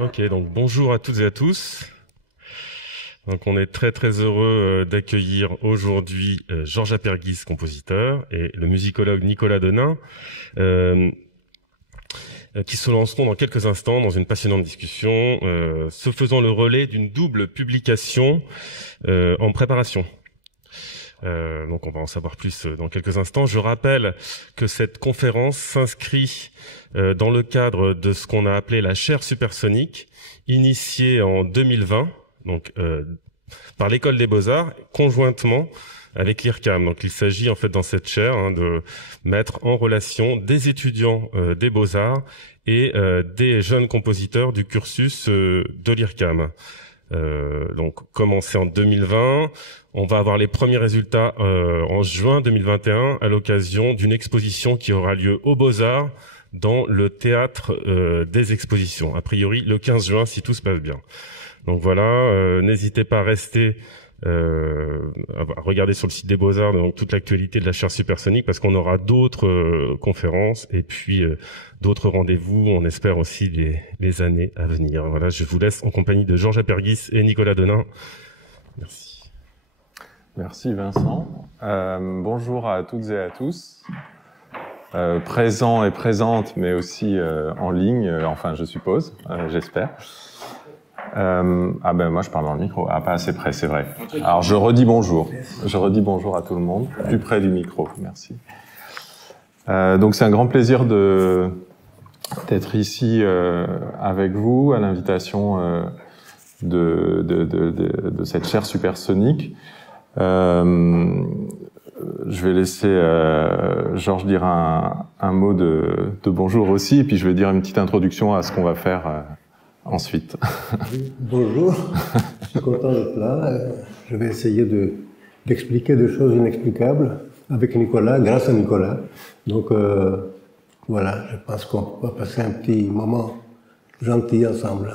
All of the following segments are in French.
Ok, donc bonjour à toutes et à tous. Donc on est très heureux d'accueillir aujourd'hui Georges Aperghis, compositeur, et le musicologue Nicolas Denain, qui se lanceront dans quelques instants dans une passionnante discussion, se faisant le relais d'une double publication en préparation. Donc on va en savoir plus dans quelques instants. Je rappelle que cette conférence s'inscrit dans le cadre de ce qu'on a appelé la chaire supersonique, initiée en 2020, donc par l'École des Beaux-Arts, conjointement avec l'IRCAM. Donc il s'agit en fait dans cette chaire de mettre en relation des étudiants des Beaux-Arts et des jeunes compositeurs du cursus de l'IRCAM. Donc commencé en 2020, on va avoir les premiers résultats en juin 2021 à l'occasion d'une exposition qui aura lieu aux Beaux-Arts dans le théâtre des expositions, a priori le 15 juin si tout se passe bien. Donc voilà, n'hésitez pas à rester à regarder sur le site des Beaux-Arts donc toute l'actualité de la chaire supersonique parce qu'on aura d'autres conférences et puis d'autres rendez-vous, on espère aussi les années à venir. Voilà, je vous laisse en compagnie de Georges Aperghis et Nicolas Denain. Merci. Merci Vincent. Bonjour à toutes et à tous. Présents et présentes, mais aussi en ligne, enfin je suppose, j'espère. Ah ben moi je parle dans le micro, pas assez près, c'est vrai. Alors je redis bonjour à tout le monde, plus près du micro, merci. Donc c'est un grand plaisir d'être ici avec vous à l'invitation de cette chaire supersonique. Je vais laisser Georges dire un mot de bonjour aussi, et puis je vais dire une petite introduction à ce qu'on va faire ensuite. Oui, bonjour, je suis content d'être là. Je vais essayer d'expliquer des choses inexplicables avec Nicolas, grâce à Nicolas. Donc voilà, je pense qu'on va passer un petit moment gentil ensemble.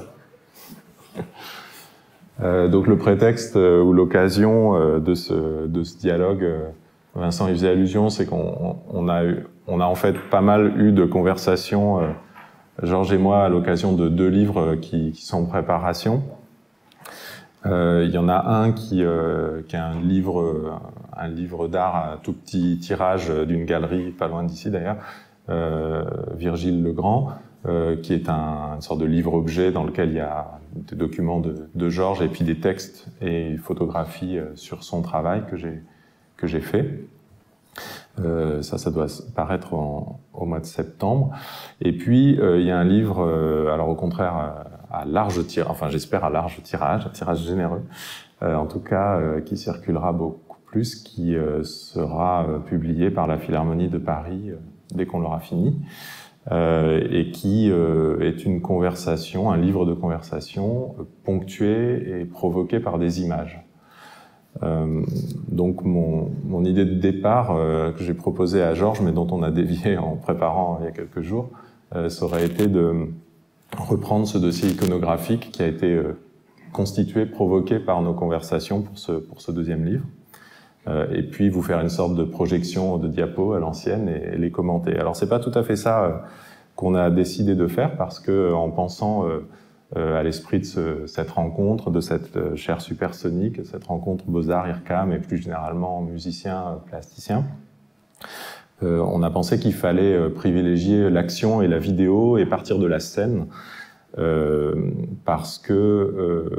Donc le prétexte ou l'occasion de ce dialogue, Vincent y faisait allusion, c'est qu'on a en fait pas mal eu de conversations, Georges et moi, à l'occasion de 2 livres qui sont en préparation. Il y en a un qui est un livre d'art à tout petit tirage d'une galerie pas loin d'ici d'ailleurs, Virgile Legrand, qui est une sorte de livre-objet dans lequel il y a des documents de Georges et puis des textes et photographies sur son travail que j'ai fait. Ça doit paraître au mois de septembre. Et puis il y a un livre, alors au contraire à large tirage, enfin j'espère à large tirage, un tirage généreux, en tout cas qui circulera beaucoup plus, qui sera publié par la Philharmonie de Paris dès qu'on l'aura fini. Et qui est une conversation, un livre de conversation ponctué et provoqué par des images. Donc mon idée de départ que j'ai proposée à Georges, mais dont on a dévié en préparant il y a quelques jours, ça aurait été de reprendre ce dossier iconographique qui a été constitué, provoqué par nos conversations pour ce 2e livre. Et puis vous faire une sorte de projection de diapos à l'ancienne et les commenter. Alors c'est pas tout à fait ça qu'on a décidé de faire parce que en pensant à l'esprit de cette rencontre, de cette chaire supersonique, cette rencontre Beaux-Arts, IRCAM et plus généralement musiciens, plasticiens, on a pensé qu'il fallait privilégier l'action et la vidéo et partir de la scène parce que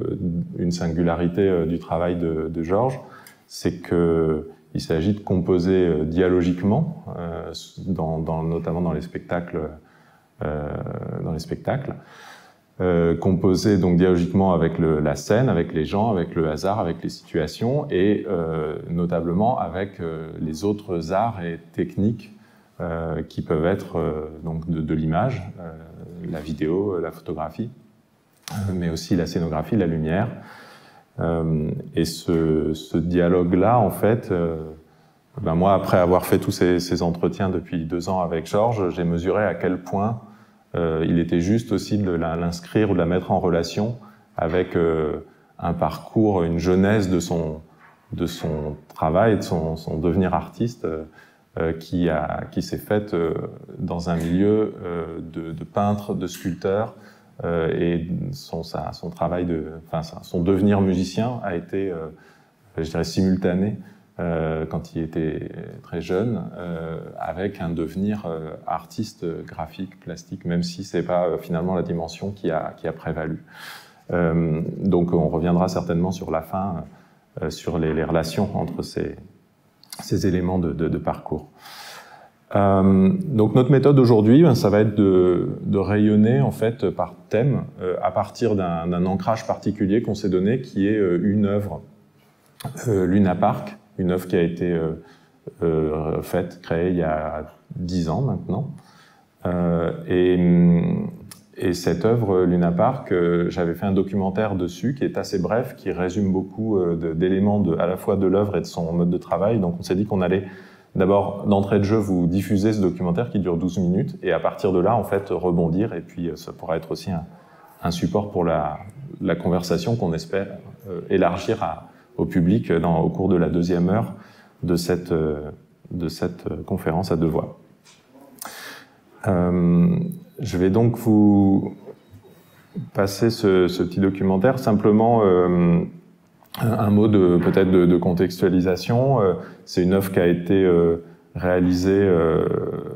une singularité du travail de Georges, c'est qu'il s'agit de composer dialogiquement, notamment dans les spectacles, composer donc dialogiquement avec la scène, avec les gens, avec le hasard, avec les situations, et notamment avec les autres arts et techniques qui peuvent être donc de l'image, la vidéo, la photographie, mais aussi la scénographie, la lumière. Et ce dialogue-là, en fait, moi, après avoir fait tous ces entretiens depuis 2 ans avec Georges, j'ai mesuré à quel point il était juste aussi de l'inscrire ou de la mettre en relation avec un parcours, une genèse de son travail, de son devenir artiste, qui s'est faite dans un milieu de peintre, de sculpteur, et son travail son devenir musicien a été, je dirais, simultané quand il était très jeune, avec un devenir artiste graphique, plastique, même si c'est pas finalement la dimension qui a prévalu. Donc on reviendra certainement sur la fin, sur les relations entre ces éléments de parcours. Donc notre méthode aujourd'hui, ça va être de rayonner en fait par thème à partir d'un ancrage particulier qu'on s'est donné, qui est une œuvre Luna Park, une œuvre qui a été créée il y a 10 ans maintenant. Et cette œuvre Luna Park, j'avais fait un documentaire dessus qui est assez bref, qui résume beaucoup d'éléments à la fois de l'œuvre et de son mode de travail. Donc on s'est dit qu'on allait d'abord, d'entrée de jeu, vous diffuser ce documentaire qui dure 12 minutes, et à partir de là, en fait, rebondir, et puis ça pourra être aussi un support pour la conversation qu'on espère élargir au public au cours de la deuxième heure de cette conférence à 2 voix. Je vais donc vous passer ce petit documentaire. Simplement, un mot peut-être de contextualisation. C'est une œuvre qui a été réalisée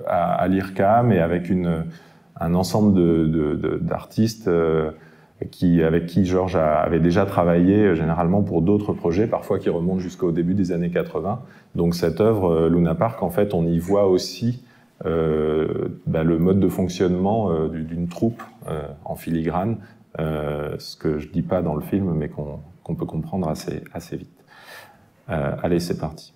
à l'IRCAM et avec un ensemble d'artistes avec qui Georges avait déjà travaillé généralement pour d'autres projets, parfois qui remontent jusqu'au début des années 80. Donc cette œuvre Luna Park, en fait, on y voit aussi le mode de fonctionnement d'une troupe en filigrane, ce que je dis pas dans le film, mais qu'on peut comprendre assez vite. Allez, c'est parti.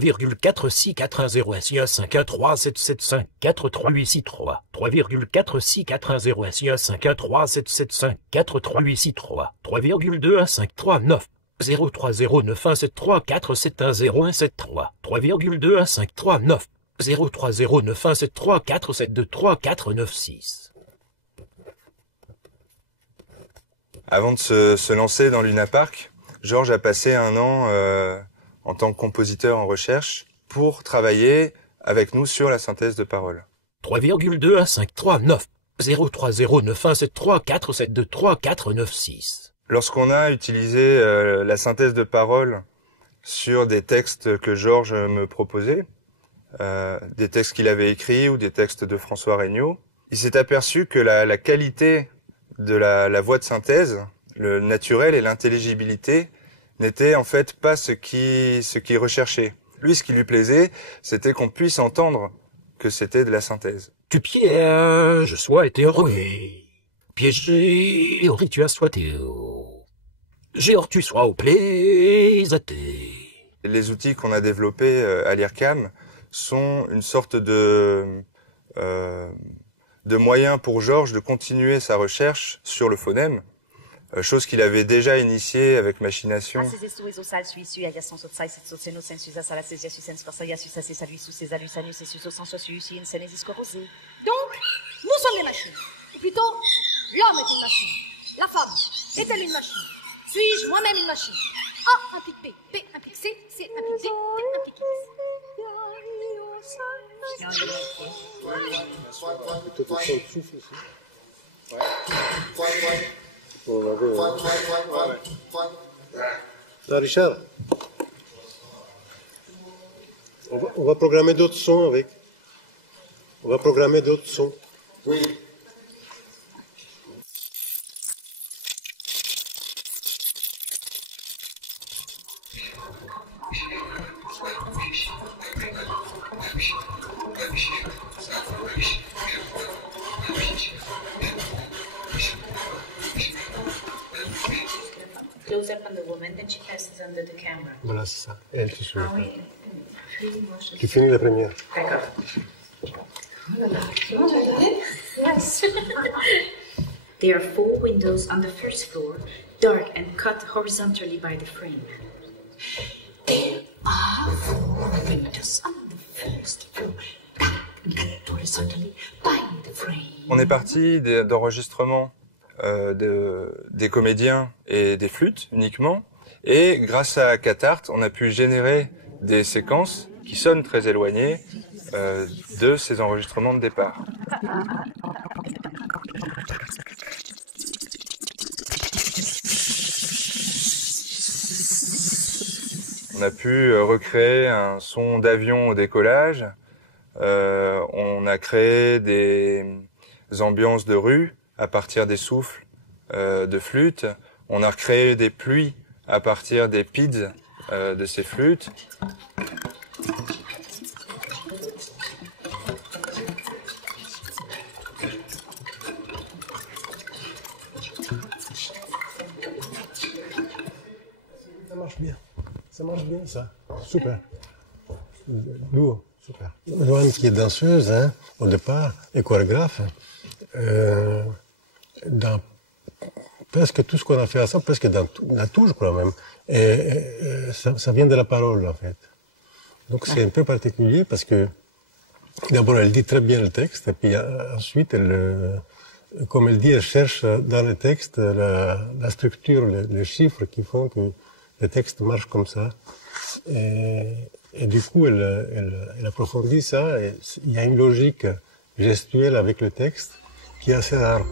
Virgule 4 6 4 1 0 1 6 1 5 1 3 7 7 5 4 3 8 6 3 3,4 6 4 1 0 1 6 1 5 1 3 7 7 5 4 3 8 6 3 3,2 1 5 3 9 0 3 0 9 1 7 3 4 7 1 0 1 7 3 3,2 1 5 3 9 0 3 0 9 1 7 3 4 7 2 3 4 9 6. Avant de se lancer dans Luna Park, Georges a passé un an en tant que compositeur en recherche, pour travailler avec nous sur la synthèse de paroles. 3,2 1 5 3 9 0 3 0 9 1 7 3 4 7 2 3 4 9 6. Lorsqu'on a utilisé la synthèse de paroles sur des textes que Georges me proposait, des textes qu'il avait écrits ou des textes de François Regnault, il s'est aperçu que la qualité de la voix de synthèse, le naturel et l'intelligibilité, n'était en fait pas ce qu'il recherchait. Lui, ce qui lui plaisait, c'était qu'on puisse entendre que c'était de la synthèse. Tu pièges, sois hétéoré, piégé, tu as soit théo, géor tu sois au plaisaté. Les outils qu'on a développés à l'IRCAM sont une sorte de moyen pour Georges de continuer sa recherche sur le phonème, chose qu'il avait déjà initiée avec Machination. Donc, nous sommes des machines. Ou plutôt, l'homme est une machine. La femme est-elle une machine? Suis-je moi-même une machine? A implique B, B implique C, C implique D, D implique X. Là, Richard, on va programmer d'autres sons avec. On va programmer d'autres sons. Oui. Close up on the woman, then she passes under the camera. Voilà, c'est ça. Elle qui suit. Ah oui. Tu finis la première. D'accord. Yes. There are 4 windows on the first floor, dark and cut horizontally by the frame. There are On est parti d'enregistrements des comédiens et des flûtes uniquement. Et grâce à Catart, on a pu générer des séquences qui sonnent très éloignées de ces enregistrements de départ. On a pu recréer un son d'avion au décollage. On a créé des ambiances de rue à partir des souffles de flûte. On a recréé des pluies à partir des pids de ces flûtes. Ça marche bien, ça. Super. Lourd, super. Joanne, qui est danseuse, hein, au départ, et chorégraphe, dans presque tout ce qu'on a fait ensemble, presque dans tout, je crois même. Et ça vient de la parole, en fait. Donc c'est un peu particulier parce que, d'abord, elle dit très bien le texte, et puis ensuite, comme elle dit, elle cherche dans le texte la structure, les chiffres qui font que le texte marche comme ça. Et du coup, elle approfondit ça. Et il y a une logique gestuelle avec le texte qui est assez rare.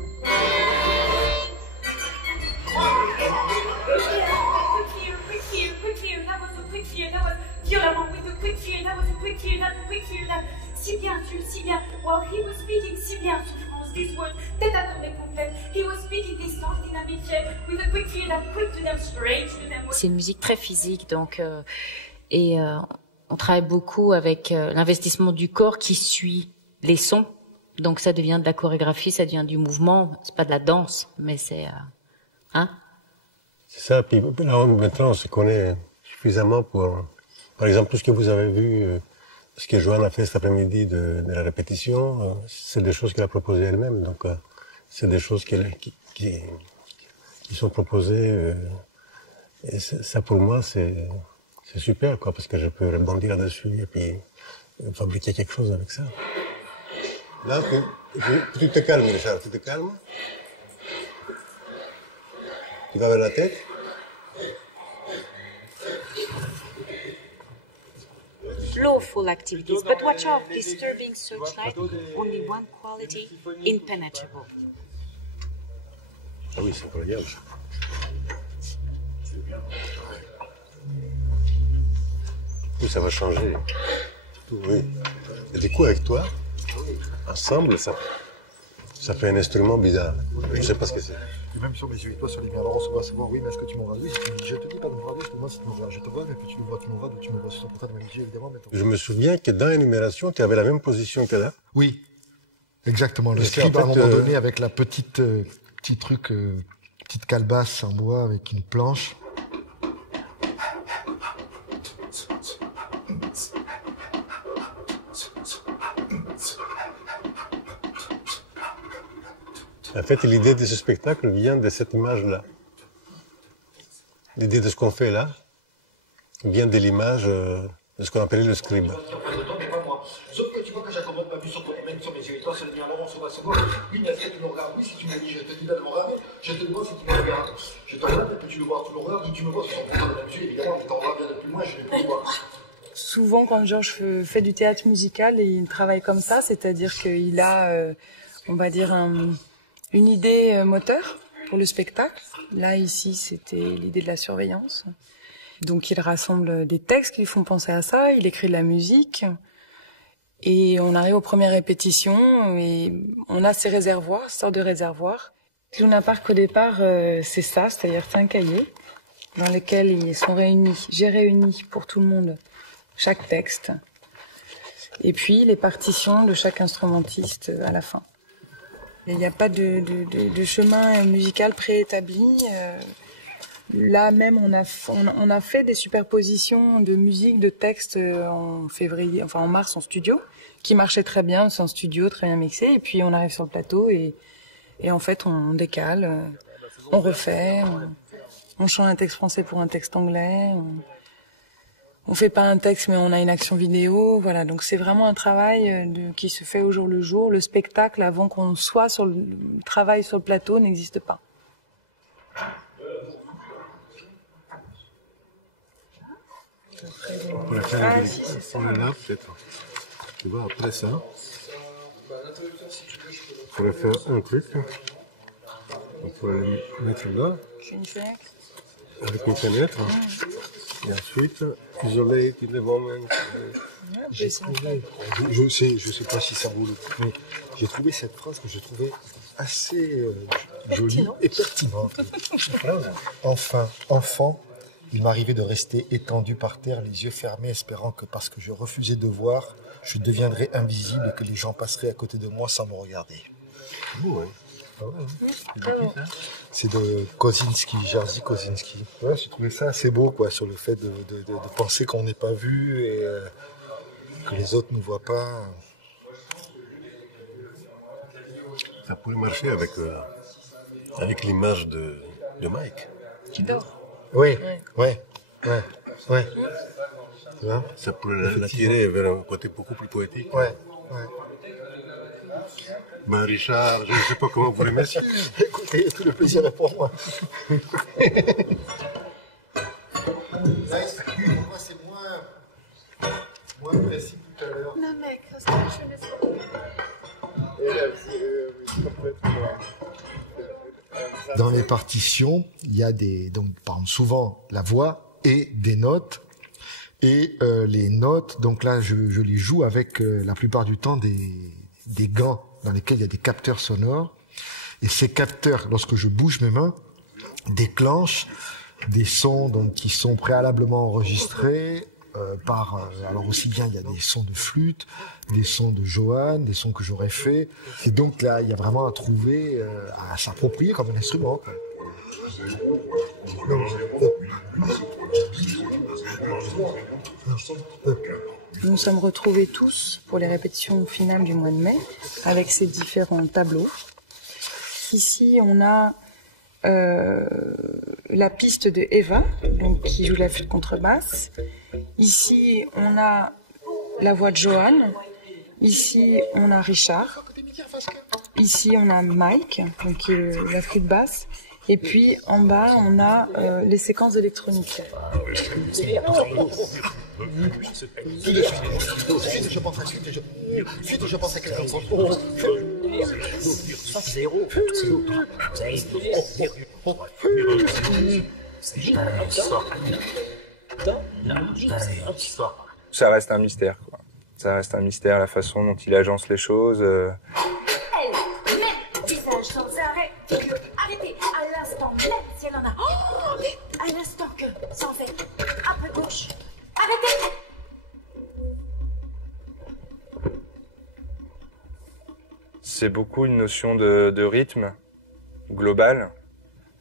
Si bien, Jules, si bien. While he was speaking, si bien, souffrance, these words, tête atomique complète. He was speaking these thoughts dynamic with a quick fear that quick to them, strange to them. C'est une musique très physique, donc on travaille beaucoup avec l'investissement du corps qui suit les sons. Donc ça devient de la chorégraphie, ça devient du mouvement. C'est pas de la danse, mais c'est C'est ça. Puis là maintenant, on se connaît suffisamment pour, par exemple, tout ce que vous avez vu. Ce que Joanne a fait cet après-midi de la répétition, c'est des choses qu'elle a proposées elle-même. Donc, c'est des choses qui sont proposées. Et ça, pour moi, c'est super, quoi, parce que je peux rebondir là-dessus et puis fabriquer quelque chose avec ça. Là, tu te calmes, Richard, tu te calmes. Tu vas vers la tête. Lawful activities, but watch out, disturbing searchlight, only one quality, impenetrable. Ah oui, c'est incroyable. Oui, ça va changer. Oui. Et du coup, avec toi, ensemble, ça fait un instrument bizarre. Je ne sais pas ce que c'est. Et même sur mes yeux et toi, sur les miens, alors on va savoir, oui, mais est-ce que tu m'auras vu? Je te dis pas de me voir, je te demande si tu me vois. Je te vois, mais plus tu me vois, donc tu me vois sur ton portable, évidemment. Mais je me souviens que dans l'énumération, tu avais la même position que là. Oui, exactement. Le scribe, à un moment donné, avec la petite calebasse en bois avec une planche. En fait, l'idée de ce spectacle vient de cette image-là. L'idée de ce qu'on fait là vient de l'image de ce qu'on appelait le scribe. Sauf que tu vois que j'accommode ma vue sur toi, même sur mes yeux et toi, c'est le mien, alors on se va se voir. Oui, mais est-ce que tu me regardes? Oui, si tu me dis, je te dis de me regarder, je te demande si tu me regardes. Je te regarde, et puis tu le vois, tu le regardes, tu me vois sur ton portable de mes yeux, évidemment, mais t'en regardes bien de plus loin, je ne vais plus le voir. Souvent, quand Georges fait du théâtre musical, il travaille comme ça, c'est-à-dire qu'il a, on va dire, une idée moteur pour le spectacle. Là, ici, c'était l'idée de la surveillance. Donc, il rassemble des textes qui lui font penser à ça, il écrit de la musique. Et on arrive aux premières répétitions et on a ces réservoirs, sortes de réservoirs. Luna Park, au départ, c'est ça, c'est-à-dire 5 cahiers dans lesquels ils sont réunis. J'ai réuni pour tout le monde chaque texte. Et puis, les partitions de chaque instrumentiste à la fin. Il n'y a pas de chemin musical préétabli. Là même, on a fait des superpositions de musique, de textes en février, enfin en mars en studio, qui marchaient très bien. C'est en studio, très bien mixé. Et puis on arrive sur le plateau et en fait on décale, on refait, on change un texte français pour un texte anglais. on fait pas un texte, mais on a une action vidéo. Voilà, donc c'est vraiment un travail qui se fait au jour le jour. Le spectacle, avant qu'on soit sur le travail sur le plateau, n'existe pas. On pourrait faire on est là, peut-être. Tu vois, après ça, on pourrait faire un truc. On pourrait le mettre là. Une fenêtre. Avec une fenêtre. Et ensuite, isoler les moments. J'ai trouvé, je sais pas si ça vaut le coup, mais j'ai trouvé cette phrase que je trouvais assez jolie et pertinente. Enfin, enfant, il m'arrivait de rester étendu par terre, les yeux fermés, espérant que parce que je refusais de voir, je deviendrais invisible et que les gens passeraient à côté de moi sans me regarder. Ouais. Ah ouais, c'est de Kosinski, Jerzy Kosinski. Ouais, j'ai trouvé ça assez beau, quoi, sur le fait de penser qu'on n'est pas vu et que les autres ne nous voient pas. Ça pourrait marcher avec l'image de Mike. Qui dort. Oui, ouais. Tu vois, ça pourrait l'attirer vers un côté beaucoup plus poétique. Ouais. Ben Richard, je ne sais pas comment vous remercier. Écoutez, tout le plaisir est pour moi. Moi, c'est moins précis tout à l'heure. Na mec, das ist ein schönes Dans les partitions, il y a donc par exemple, souvent la voix et des notes. Et les notes, donc là, je les joue avec la plupart du temps des gants dans lesquels il y a des capteurs sonores. Et ces capteurs, lorsque je bouge mes mains, déclenchent des sons donc, qui sont préalablement enregistrés alors aussi bien il y a des sons de flûte, des sons de Johan, des sons que j'aurais fait. Et donc là, il y a vraiment à trouver, à s'approprier comme un instrument, quoi. Nous nous sommes retrouvés tous pour les répétitions finales du mois de mai avec ces différents tableaux. Ici, on a la piste de Eva, donc, qui joue la flûte contrebasse. Ici, on a la voix de Johan. Ici, on a Richard. Ici, on a Mike, donc, qui est la flûte basse. Et puis, en bas, on a les séquences électroniques. Je pense à quelqu'un d'autre. Ça reste un mystère, quoi. Ça reste un mystère, la façon dont il agence les choses. Visage sans arrêt, arrêtez à l'instant même si elle en a. Oh, mais à l'instant que, sans être un peu gauche. Arrêtez! C'est beaucoup une notion de rythme global.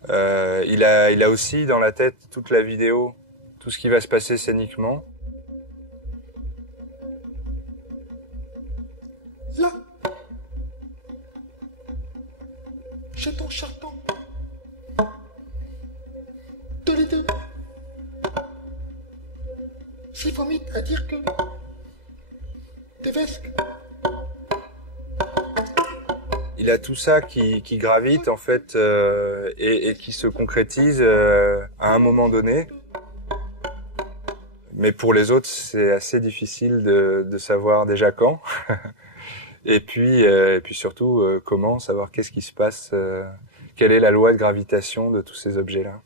Il a aussi dans la tête toute la vidéo, tout ce qui va se passer scéniquement. Là, chaton charpent. De les deux. S'il faut mettre à dire que des vesques. Il a tout ça qui gravite en fait et qui se concrétise à un moment donné. Mais pour les autres, c'est assez difficile de savoir déjà quand. Et puis surtout comment, savoir qu'est-ce qui se passe, quelle est la loi de gravitation de tous ces objets-là.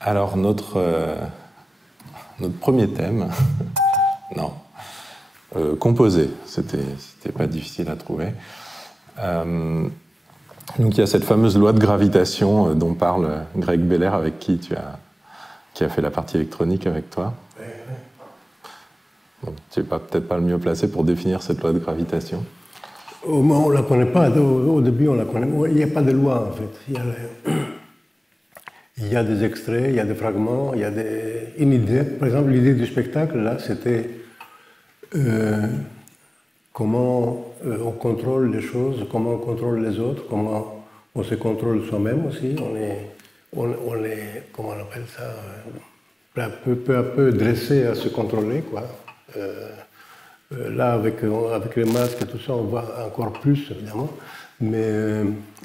Alors notre premier thème, non, composé, c'était pas difficile à trouver. Donc il y a cette fameuse loi de gravitation dont parle Greg Beller avec qui qui a fait la partie électronique avec toi. Bon, tu n'es peut-être pas le mieux placé pour définir cette loi de gravitation. On ne la connaît pas. Au début, on la connaît. Il n'y a pas de loi, en fait. Il y a des extraits, il y a des fragments, il y a une idée. Par exemple, l'idée du spectacle, là, c'était comment on contrôle les choses, comment on contrôle les autres, comment on se contrôle soi-même aussi. On est, comment on appelle ça, peu à peu dressé à se contrôler, quoi. Là, avec les masques et tout ça, on voit encore plus, évidemment. Mais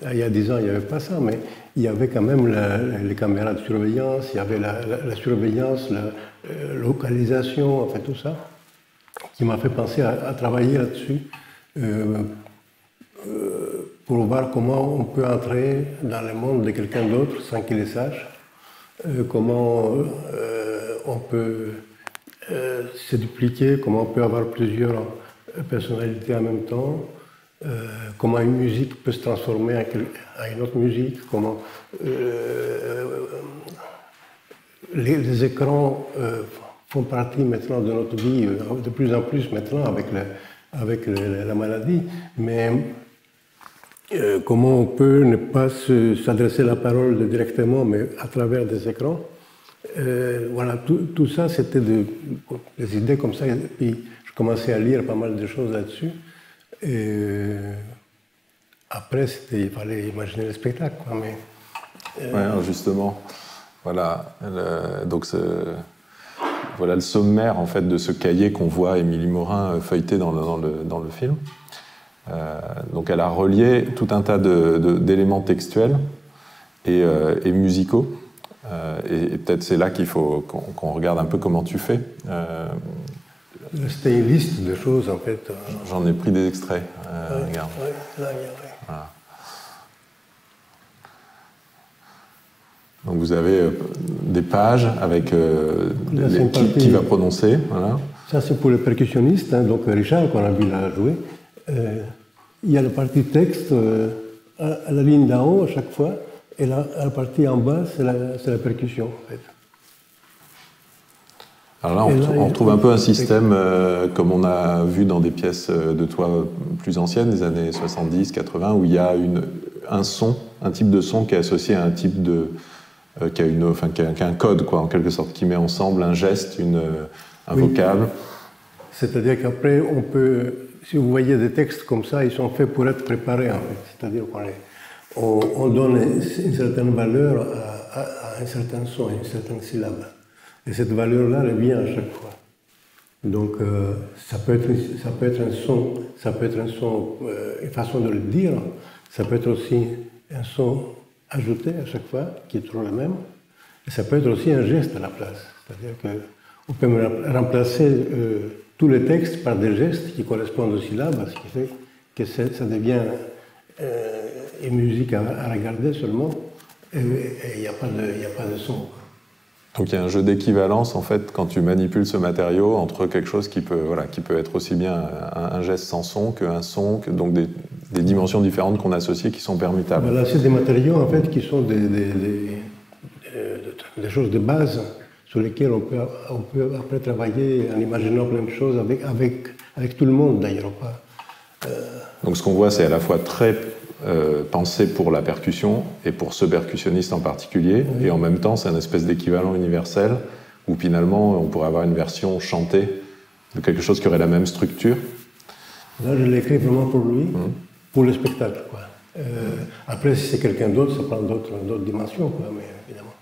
il y a 10 ans, il n'y avait pas ça. Mais il y avait quand même les caméras de surveillance, il y avait la surveillance, la localisation, en fait, tout ça, qui m'a fait penser à travailler là-dessus pour voir comment on peut entrer dans le monde de quelqu'un d'autre sans qu'il le sache, comment on peut se dupliquer, comment on peut avoir plusieurs personnalités en même temps, comment une musique peut se transformer en une autre musique, comment les écrans font partie maintenant de notre vie, de plus en plus maintenant avec la maladie, mais comment on peut ne pas s'adresser la parole directement, mais à travers des écrans. Voilà, tout ça, c'était des idées comme ça. Et puis, je commençais à lire pas mal de choses là-dessus. Et après, il fallait imaginer le spectacle, quoi. Mais, ouais, alors justement, voilà. Voilà le sommaire en fait de ce cahier qu'on voit Émilie Morin feuilleter dans le film. Donc, elle a relié tout un tas d'éléments textuels et musicaux. Et peut-être c'est là qu'il faut qu'on regarde un peu comment tu fais. C'était une liste de choses, en fait. J'en ai pris des extraits. Regarde. Là, voilà. Donc vous avez des pages avec qui va prononcer. Voilà. Ça, c'est pour les percussionnistes. Hein, donc Richard, qu'on a vu là jouer. Il y a la partie texte à la ligne d'en haut à chaque fois. Et la partie en bas, c'est la percussion, en fait. Alors là, on retrouve un peu un système comme on a vu dans des pièces de toi plus anciennes, des années 70, 80, où il y a un type de son qui est associé à un type de... qui a un code, quoi, en quelque sorte, qui met ensemble un geste, un vocable. C'est-à-dire qu'après, on peut... Si vous voyez des textes comme ça, ils sont faits pour être préparés, en fait. C'est-à-dire qu'on donne une certaine valeur à un certain son, à une certaine syllabe. Et cette valeur-là revient à chaque fois. Donc, ça peut être un son, une façon de le dire, ça peut être aussi un son ajouté à chaque fois, qui est toujours le même, et ça peut être aussi un geste à la place. C'est-à-dire qu'on peut remplacer tous les textes par des gestes qui correspondent aux syllabes, ce qui fait que ça devient une musique à regarder seulement, et il n'y a pas de son. Donc il y a un jeu d'équivalence en fait quand tu manipules ce matériau entre quelque chose qui peut être aussi bien un geste sans son qu'un son, donc des dimensions différentes qu'on associe qui sont permutables. Voilà, c'est des matériaux en fait qui sont des choses de base sur lesquelles on peut après travailler en imaginant plein de choses avec tout le monde d'ailleurs. Donc ce qu'on voit c'est à la fois très pensé pour la percussion et pour ce percussionniste en particulier, oui. Et en même temps c'est un espèce d'équivalent universel où finalement on pourrait avoir une version chantée de quelque chose qui aurait la même structure. Là je l'ai écrit vraiment pour lui, pour le spectacle, quoi. Après si c'est quelqu'un d'autre ça prend d'autres dimensions, quoi, mais évidemment.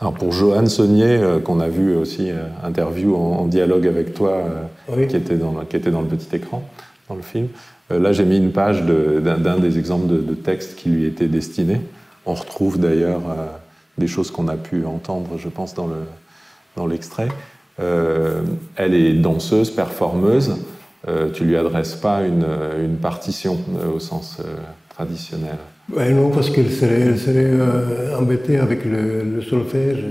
Alors pour Johan Saunier, qu'on a vu aussi interview en dialogue avec toi, oui. qui était dans le petit écran dans le film. Là, j'ai mis une page d'un des exemples de textes qui lui étaient destinés. On retrouve d'ailleurs des choses qu'on a pu entendre, je pense, dans l'extrait. Elle est danseuse, performeuse. Tu lui adresses pas une partition au sens traditionnel. Ben non, parce qu'elle serait embêtée avec le solfège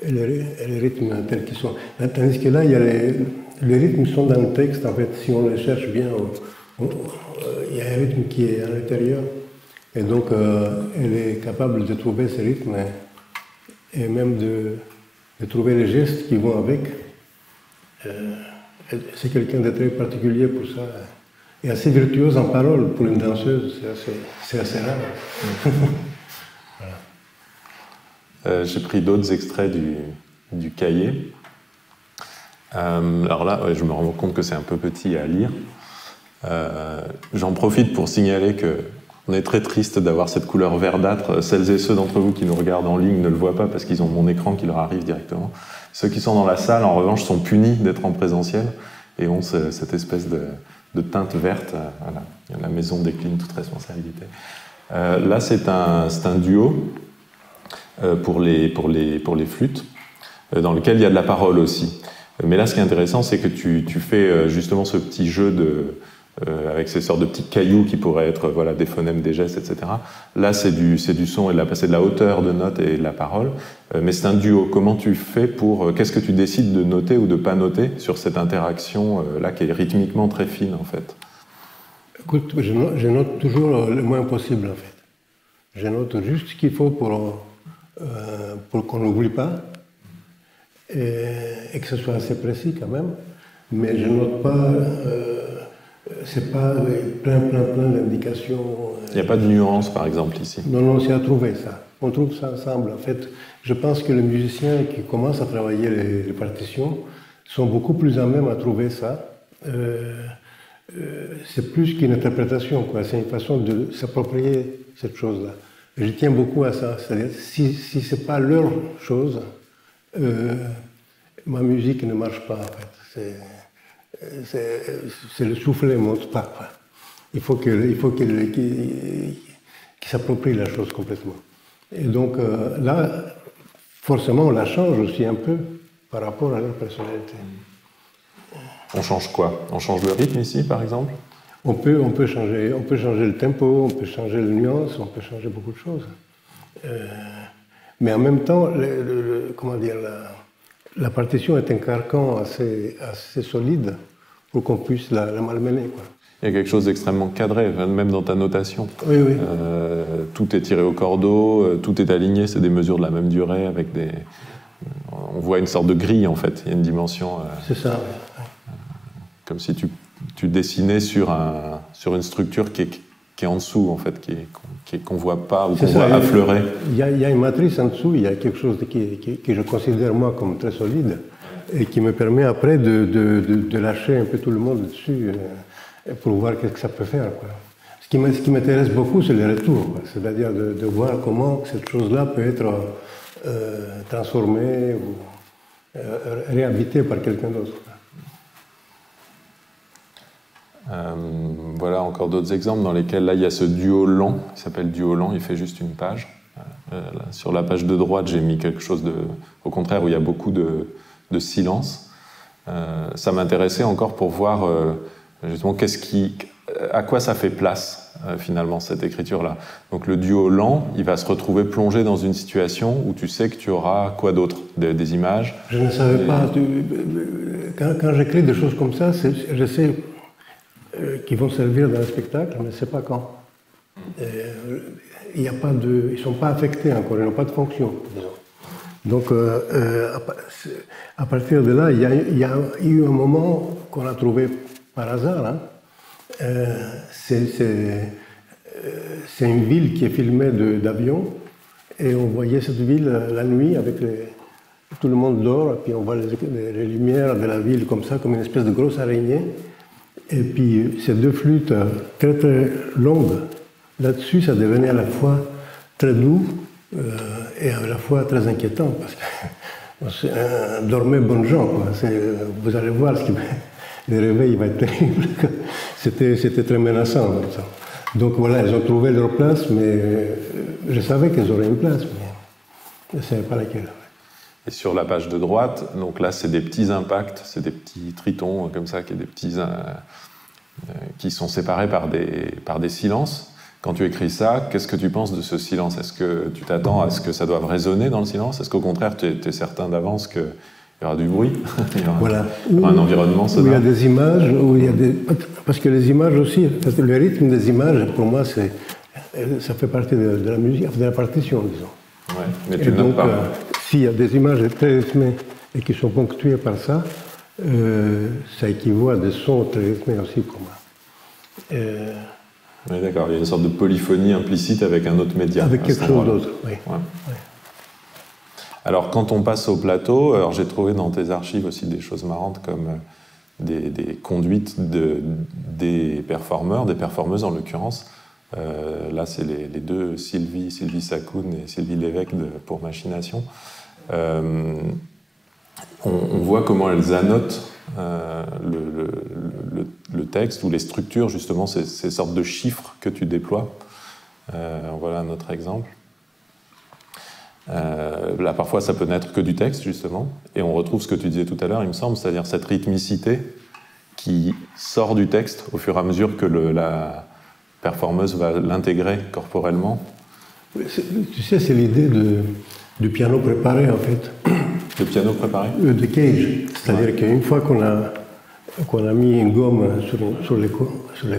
et les rythmes tels qu'ils sont. Tandis que là, il y a les rythmes sont dans le texte. En fait, si on les cherche bien, il y a un rythme qui est à l'intérieur. Et donc, elle est capable de trouver ces rythmes et même de trouver les gestes qui vont avec. C'est quelqu'un de très particulier pour ça, et assez virtuose en parole pour une danseuse, c'est assez rare. Voilà. J'ai pris d'autres extraits du cahier. Alors là, je me rends compte que c'est un peu petit à lire. J'en profite pour signaler qu'on est très triste d'avoir cette couleur verdâtre. Celles et ceux d'entre vous qui nous regardent en ligne ne le voient pas parce qu'ils ont mon écran qui leur arrive directement. Ceux qui sont dans la salle, en revanche, sont punis d'être en présentiel et ont cette espèce de teinte verte. Voilà. La maison décline toute responsabilité. Là, c'est un duo pour les flûtes, dans lequel il y a de la parole aussi. Mais là, ce qui est intéressant, c'est que tu fais justement ce petit jeu avec ces sortes de petits cailloux qui pourraient être des phonèmes, des gestes, etc. Là, c'est du son et c'est de la hauteur de notes et de la parole. Mais c'est un duo. Comment tu fais qu'est-ce que tu décides de noter ou de pas noter sur cette interaction là qui est rythmiquement très fine en fait? Écoute, je note toujours le moins possible en fait. Je note juste ce qu'il faut pour qu'on n'oublie pas. Et que ce soit assez précis quand même, mais je note pas, c'est pas plein d'indications. Il n'y a pas de nuance par exemple ici? Non, c'est à trouver ça. On trouve ça ensemble. En fait, je pense que les musiciens qui commencent à travailler les partitions sont beaucoup plus à même à trouver ça. C'est plus qu'une interprétation, quoi. C'est une façon de s'approprier cette chose-là. Je tiens beaucoup à ça. C'est-à-dire, si c'est pas leur chose, ma musique ne marche pas en fait. C'est le soufflet ne monte pas. Quoi. Il faut qu'il s'approprie la chose complètement. Et donc là, forcément, on la change aussi un peu par rapport à leur personnalité. On change quoi? On change le rythme ici, par exemple? On peut changer le tempo, on peut changer la nuance, on peut changer beaucoup de choses. Mais en même temps, la partition est un carcan assez solide pour qu'on puisse la malmener, quoi. Il y a quelque chose d'extrêmement cadré, même dans ta notation. Oui. Tout est tiré au cordeau, tout est aligné, c'est des mesures de la même durée, avec on voit une sorte de grille, en fait. Il y a une dimension... c'est ça, oui. Comme si tu dessinais sur une structure qui est en dessous, en fait, qu'on ne voit pas ou qu'on voit affleurer. Il y a une matrice en dessous, il y a quelque chose que je considère, moi, comme très solide et qui me permet après de lâcher un peu tout le monde dessus pour voir ce que ça peut faire, quoi. Ce qui m'intéresse beaucoup, c'est le retour, c'est-à-dire de voir comment cette chose-là peut être transformée ou réhabitée par quelqu'un d'autre. Voilà encore d'autres exemples dans lesquels là il y a ce duo lent, qui s'appelle duo lent, il fait juste une page. Là, sur la page de droite, j'ai mis quelque chose au contraire où il y a beaucoup de silence. Ça m'intéressait encore pour voir justement à quoi ça fait place finalement cette écriture-là. Donc le duo lent, il va se retrouver plongé dans une situation où tu sais que tu auras quoi d'autre, des images. Je ne savais pas. Quand j'écris des choses comme ça, je sais qui vont servir dans le spectacle, mais je ne sais pas quand. Ils ne sont pas affectés encore, ils n'ont pas de fonction, disons. Donc, à partir de là, il y a eu un moment qu'on a trouvé par hasard. Hein. C'est une ville qui est filmée d'avion, et on voyait cette ville la nuit avec tout le monde dort, et puis on voit les lumières de la ville comme ça, comme une espèce de grosse araignée. Et puis ces deux flûtes très très longues, là-dessus, ça devenait à la fois très doux et à la fois très inquiétant, parce que dormez bonnes gens, quoi. Vous allez voir, le réveil va être terrible. C'était très menaçant. Ça. Donc voilà, elles ont trouvé leur place, mais je savais qu'elles auraient une place, mais je ne savais pas laquelle. Et sur la page de droite, donc là, c'est des petits impacts, c'est des petits tritons comme ça, qui sont séparés par des silences. Quand tu écris ça, qu'est-ce que tu penses de ce silence? Est-ce que tu t'attends à ce que ça doive résonner dans le silence? Est-ce qu'au contraire, tu es certain d'avance qu'il y aura du bruit? Il y aura un environnement sonore? Où il y a des images, parce que les images aussi, parce que le rythme des images, pour moi, ça fait partie de la musique, de la partition, disons. Ouais, mais tu ne notes pas. s'il y a des images très rythmées et qui sont ponctuées par ça, ça équivaut à des sons très rythmés aussi pour moi. Oui, d'accord, il y a une sorte de polyphonie implicite avec un autre média. Avec quelque chose d'autre, oui. Ouais. Ouais. Alors, quand on passe au plateau, alors j'ai trouvé dans tes archives aussi des choses marrantes comme des conduites des performeurs, des performeuses en l'occurrence. Là, c'est les deux, Sylvie Sakoun et Sylvie Lévesque pour Machination. On voit comment elles annotent le texte ou les structures, justement, ces sortes de chiffres que tu déploies. Voilà un autre exemple. Là, parfois, ça peut n'être que du texte, justement, et on retrouve ce que tu disais tout à l'heure, il me semble, c'est-à-dire cette rythmicité qui sort du texte au fur et à mesure que la performeuse va l'intégrer corporellement. Tu sais, c'est l'idée du piano préparé, en fait. Le piano préparé? De Cage. C'est-à-dire qu'une fois qu'on a mis une gomme sur les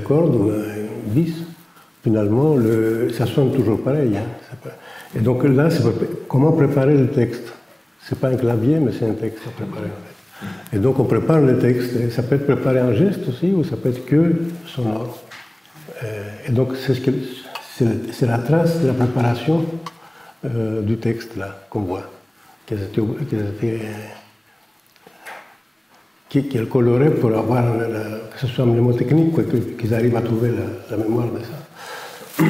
cordes, ou un vis, finalement, ça sonne toujours pareil. Hein. Et donc là, c'est comment préparer le texte. C'est pas un clavier, mais c'est un texte à préparer, en fait. Et donc on prépare le texte. Et ça peut être préparé en geste aussi, ou ça peut être que sonore. Et donc c'est la trace de la préparation du texte, là, qu'on voit. Qu'elle colorait pour avoir, que ce soit un mnémotechnique, qu'ils arrivent à trouver la mémoire de ça.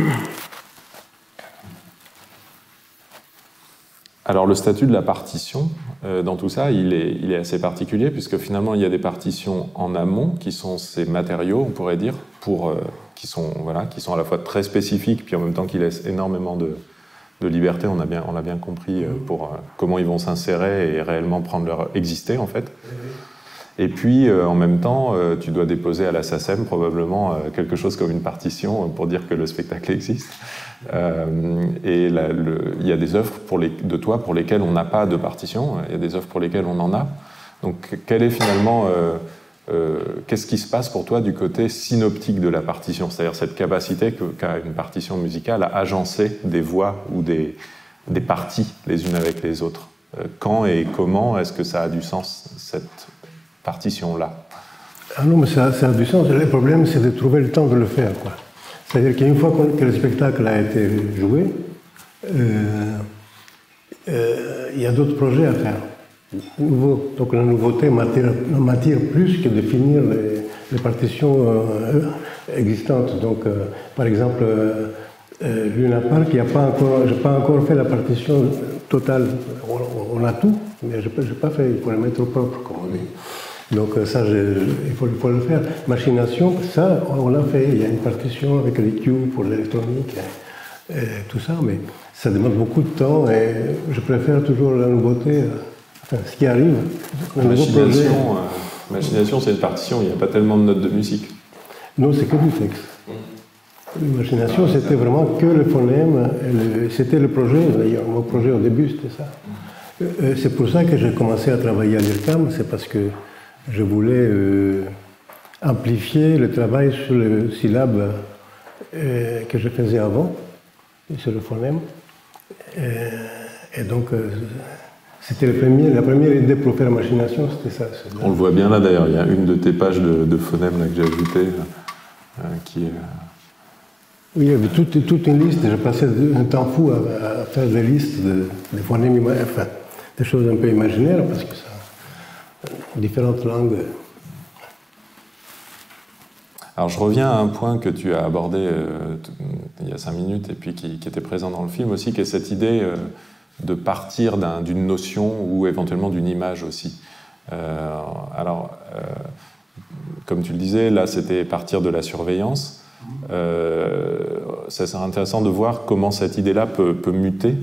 Alors le statut de la partition, dans tout ça, il est assez particulier, puisque finalement il y a des partitions en amont, qui sont ces matériaux, on pourrait dire, qui sont à la fois très spécifiques, puis en même temps qui laissent énormément de liberté, on l'a bien compris, pour comment ils vont s'insérer et réellement exister en fait. Et puis en même temps, tu dois déposer à la SACEM probablement quelque chose comme une partition pour dire que le spectacle existe. Et il y a des œuvres de toi pour lesquelles on n'a pas de partition, il y a des œuvres pour lesquelles on en a. Donc quel est finalement... qu'est-ce qui se passe pour toi du côté synoptique de la partition, c'est-à-dire cette capacité qu'a une partition musicale à agencer des voix ou des parties les unes avec les autres? Quand et comment est-ce que ça a du sens, cette partition-là? Ah non, mais ça a du sens. Le problème, c'est de trouver le temps de le faire, quoi. C'est-à-dire qu'une fois que le spectacle a été joué, il y a d'autres projets à faire. Donc la nouveauté m'attire plus que de finir les partitions existantes. Donc, par exemple, Luna Park, je n'ai pas encore fait la partition totale. On a tout, mais je n'ai pas fait. Il faut le mettre au propre, comme on dit. Donc ça, il faut le faire. Machination, ça, on l'a fait. Il y a une partition avec les cues pour l'électronique et tout ça, mais ça demande beaucoup de temps et je préfère toujours la nouveauté. Enfin, ce qui arrive. Machination, c'est une partition, il n'y a pas tellement de notes de musique. Non, c'est que du texte. Machination, c'était vraiment que le phonème. C'était le projet, d'ailleurs, mon projet au début, c'était ça. C'est pour ça que j'ai commencé à travailler à l'IRCAM, c'est parce que je voulais amplifier le travail sur les syllabes que je faisais avant, sur le phonème. Et donc, c'était la première idée pour faire Machination, c'était ça. On le voit bien là d'ailleurs, il y a une de tes pages de phonèmes là, que j'ai ajoutée, qui est... Oui, il y avait toute une liste, je passais un temps fou à faire des listes de phonèmes, enfin, des choses un peu imaginaires, parce que ça... différentes langues. Alors je reviens à un point que tu as abordé il y a 5 minutes et puis qui était présent dans le film aussi, qui est cette idée de partir d'une notion ou éventuellement d'une image aussi. Comme tu le disais, là c'était partir de la surveillance. Ça serait intéressant de voir comment cette idée-là peut muter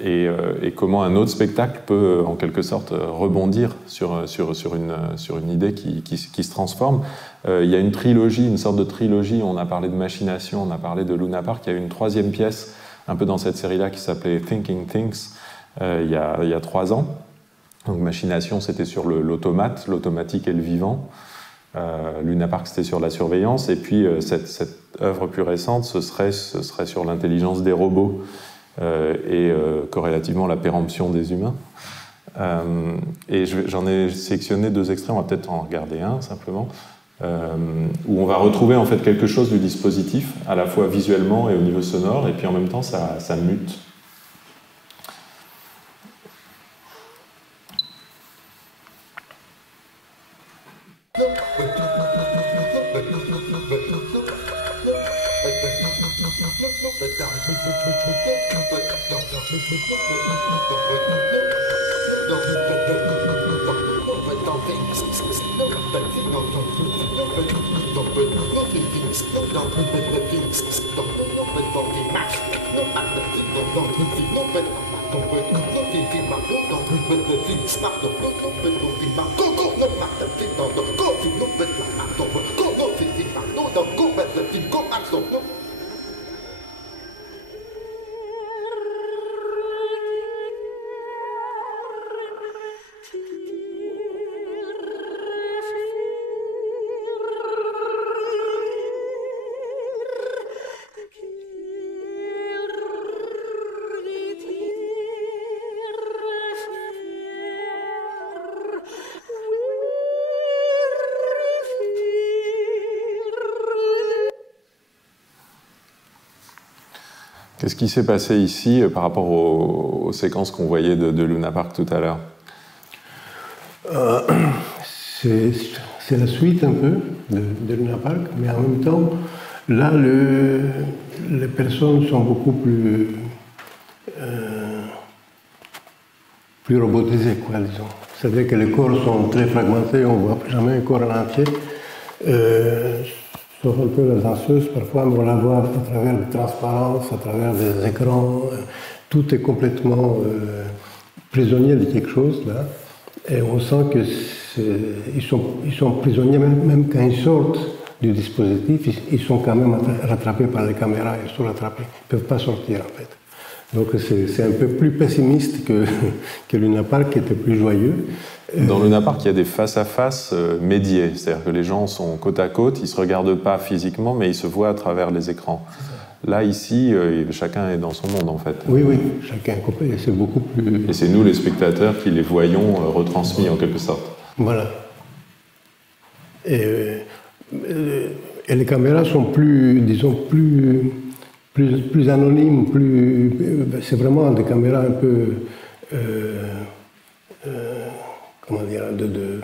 et comment un autre spectacle peut en quelque sorte rebondir sur une idée qui se transforme. Il y a une trilogie, une sorte de trilogie, on a parlé de Machination, on a parlé de Luna Park, il y a une 3e pièce un peu dans cette série-là qui s'appelait Thinking Things il y a 3 ans. Donc Machination, c'était sur l'automate, l'automatique et le vivant. Luna Park, c'était sur la surveillance, et puis cette œuvre plus récente, ce serait sur l'intelligence des robots. et corrélativement la péremption des humains. Et j'en ai sélectionné 2 extraits, on va peut-être en regarder un simplement, où on va retrouver en fait quelque chose du dispositif, à la fois visuellement et au niveau sonore, et puis en même temps ça mute. Qu'est-ce qui s'est passé ici par rapport aux séquences qu'on voyait de Luna Park tout à l'heure? C'est la suite un peu de Luna Park, mais en même temps, là, les personnes sont beaucoup plus robotisées, quoi, disons. C'est-à-dire que les corps sont très fragmentés, on ne voit jamais un corps en entier. Sauf un peu la danseuse, parfois on la voit à travers des transparences, à travers des écrans. Tout est complètement prisonnier de quelque chose, là. Et on sent qu'ils sont prisonniers, même quand ils sortent du dispositif, ils sont quand même rattrapés par les caméras, ils sont rattrapés. Ils ne peuvent pas sortir, en fait. Donc c'est un peu plus pessimiste que Luna Park, qui était plus joyeux. Dans Luna Park, il y a des face-à-face médiés, c'est-à-dire que les gens sont côte à côte, ils ne se regardent pas physiquement, mais ils se voient à travers les écrans. Là, ici, chacun est dans son monde, en fait. Oui, oui, chacun est coupé, c'est beaucoup plus... Et c'est nous, les spectateurs, qui les voyons retransmis, en quelque sorte. Voilà. Et les caméras sont plus, disons, plus anonymes, c'est vraiment des caméras un peu... comment dire, de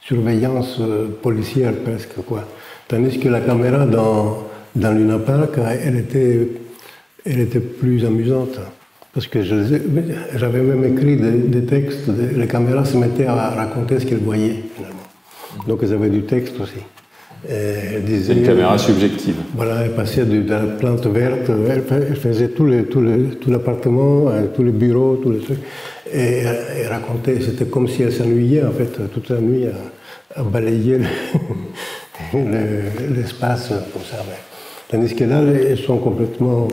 surveillance policière presque, quoi. Tandis que la caméra dans Luna Park, elle était plus amusante. Parce que j'avais même écrit des textes, les caméras se mettaient à raconter ce qu'elles voyaient, finalement. Donc elles avaient du texte aussi. C'est une caméra subjective. Voilà, elle passait de la plante verte, elle faisait tout l'appartement, tous les bureaux, tous les trucs. Et elle racontait, c'était comme si elle s'ennuyait en fait toute la nuit à balayer l'espace comme ça. Tandis que là, elles sont complètement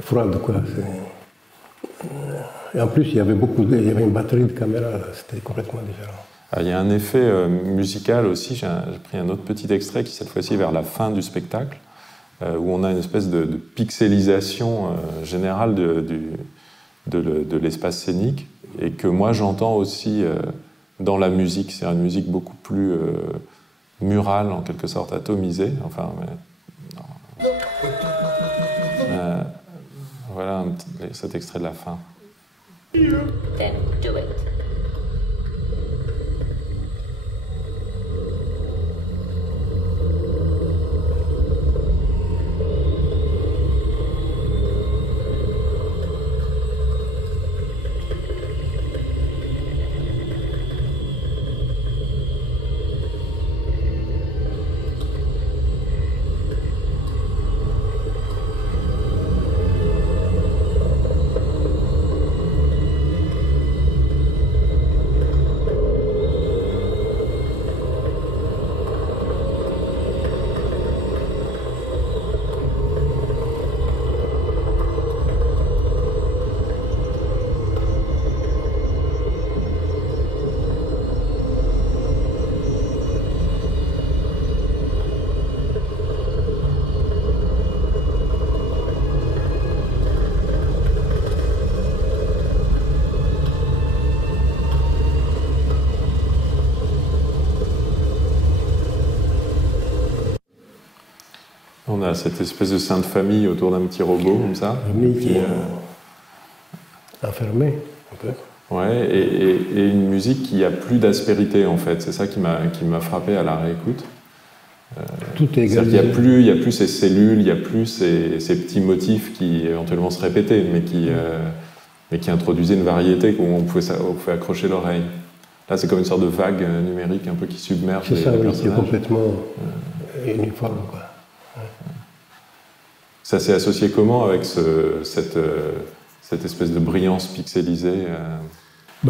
froides, quoi. Et en plus, il y avait une batterie de caméras, c'était complètement différent. Il y a un effet musical aussi, j'ai pris un autre petit extrait qui cette fois-ci est vers la fin du spectacle, où on a une espèce de pixelisation générale de l'espace scénique, et que moi j'entends aussi dans la musique, c'est une musique beaucoup plus murale, en quelque sorte atomisée, enfin... voilà cet extrait de la fin. Then do it. On a cette espèce de sainte famille autour d'un petit robot comme ça. Famille qui est enfermée, un peu. Ouais, et une musique qui a plus d'aspérité en fait. C'est ça qui m'a frappé à la réécoute. Tout est égalisé. Il y a plus ces cellules, il y a plus ces petits motifs qui éventuellement se répétaient, mais qui introduisaient une variété où on pouvait accrocher l'oreille. Là, c'est comme une sorte de vague numérique un peu qui submerge les personnages. C'est ça, oui, qui est complètement uniforme, quoi. Ça s'est associé comment avec cette espèce de brillance pixelisée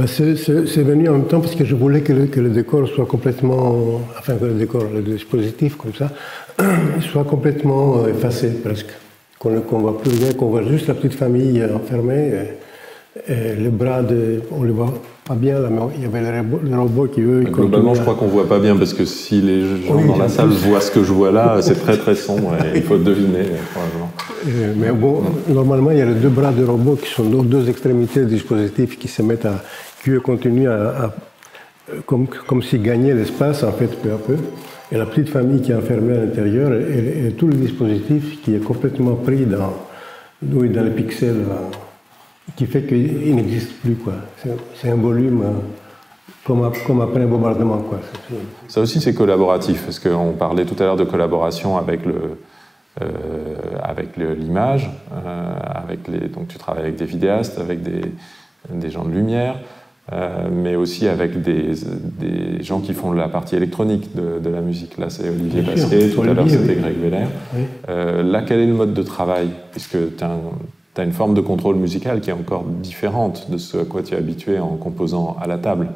C'est venu en même temps parce que je voulais que le décor soit complètement... Enfin, que le dispositif, comme ça, soit complètement effacé, presque. Qu'on ne voit plus rien, qu'on voit juste la petite famille enfermée. Et les bras, on ne les voit pas bien, là, mais il y avait les robots qui, eux... Globalement, je crois qu'on ne voit pas bien, parce que si les gens dans la salle voient ce que je vois là, c'est très très sombre, et il faut deviner, probablement. Mais bon, normalement, il y a les deux bras de robots qui sont aux deux extrémités du dispositif qui se mettent qui continuent comme s'ils gagnaient l'espace, en fait, peu à peu. Et la petite famille qui est enfermée à l'intérieur, et tout le dispositif qui est complètement pris dans les pixels, qui fait qu'il n'existe plus, quoi. C'est un volume comme après un bombardement, quoi. Ça aussi, c'est collaboratif, parce qu'on parlait tout à l'heure de collaboration avec l'image, donc tu travailles avec des vidéastes, avec des gens de lumière, mais aussi avec des gens qui font la partie électronique de la musique. Là, c'est Olivier Basquet, tout à l'heure, c'était Greg Veller. Oui. Là, quel est le mode de travail? Puisque tu as une forme de contrôle musical qui est encore différente de ce à quoi tu es habitué en composant à la table.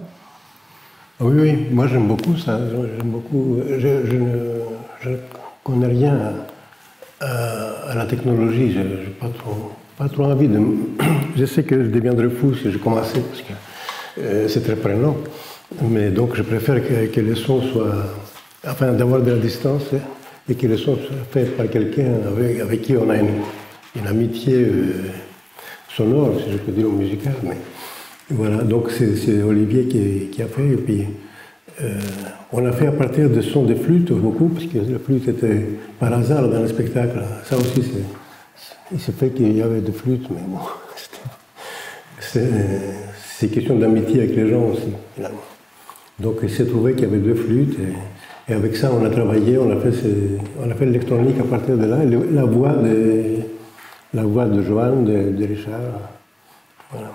Oui, moi j'aime beaucoup ça. J'aime beaucoup. Je ne connais rien à la technologie. Je n'ai pas trop envie de... Je sais que je deviendrai fou si je commençais, parce que c'est très prenant. Mais donc je préfère que les sons soient... Enfin, d'avoir de la distance et que les sons soient faits par quelqu'un avec qui on a une amitié sonore, si je peux dire, musicale. Mais voilà, donc c'est Olivier qui a fait. Et puis, on a fait à partir de sons de flûte beaucoup, parce que la flûte était par hasard dans le spectacle. Ça aussi, il s'est fait qu'il y avait des flûtes, mais bon, c'est question d'amitié avec les gens aussi, finalement. Donc il s'est trouvé qu'il y avait deux flûtes, et avec ça, on a travaillé, on a fait l'électronique à partir de là, et la voix de Joanne, de Richard. Voilà.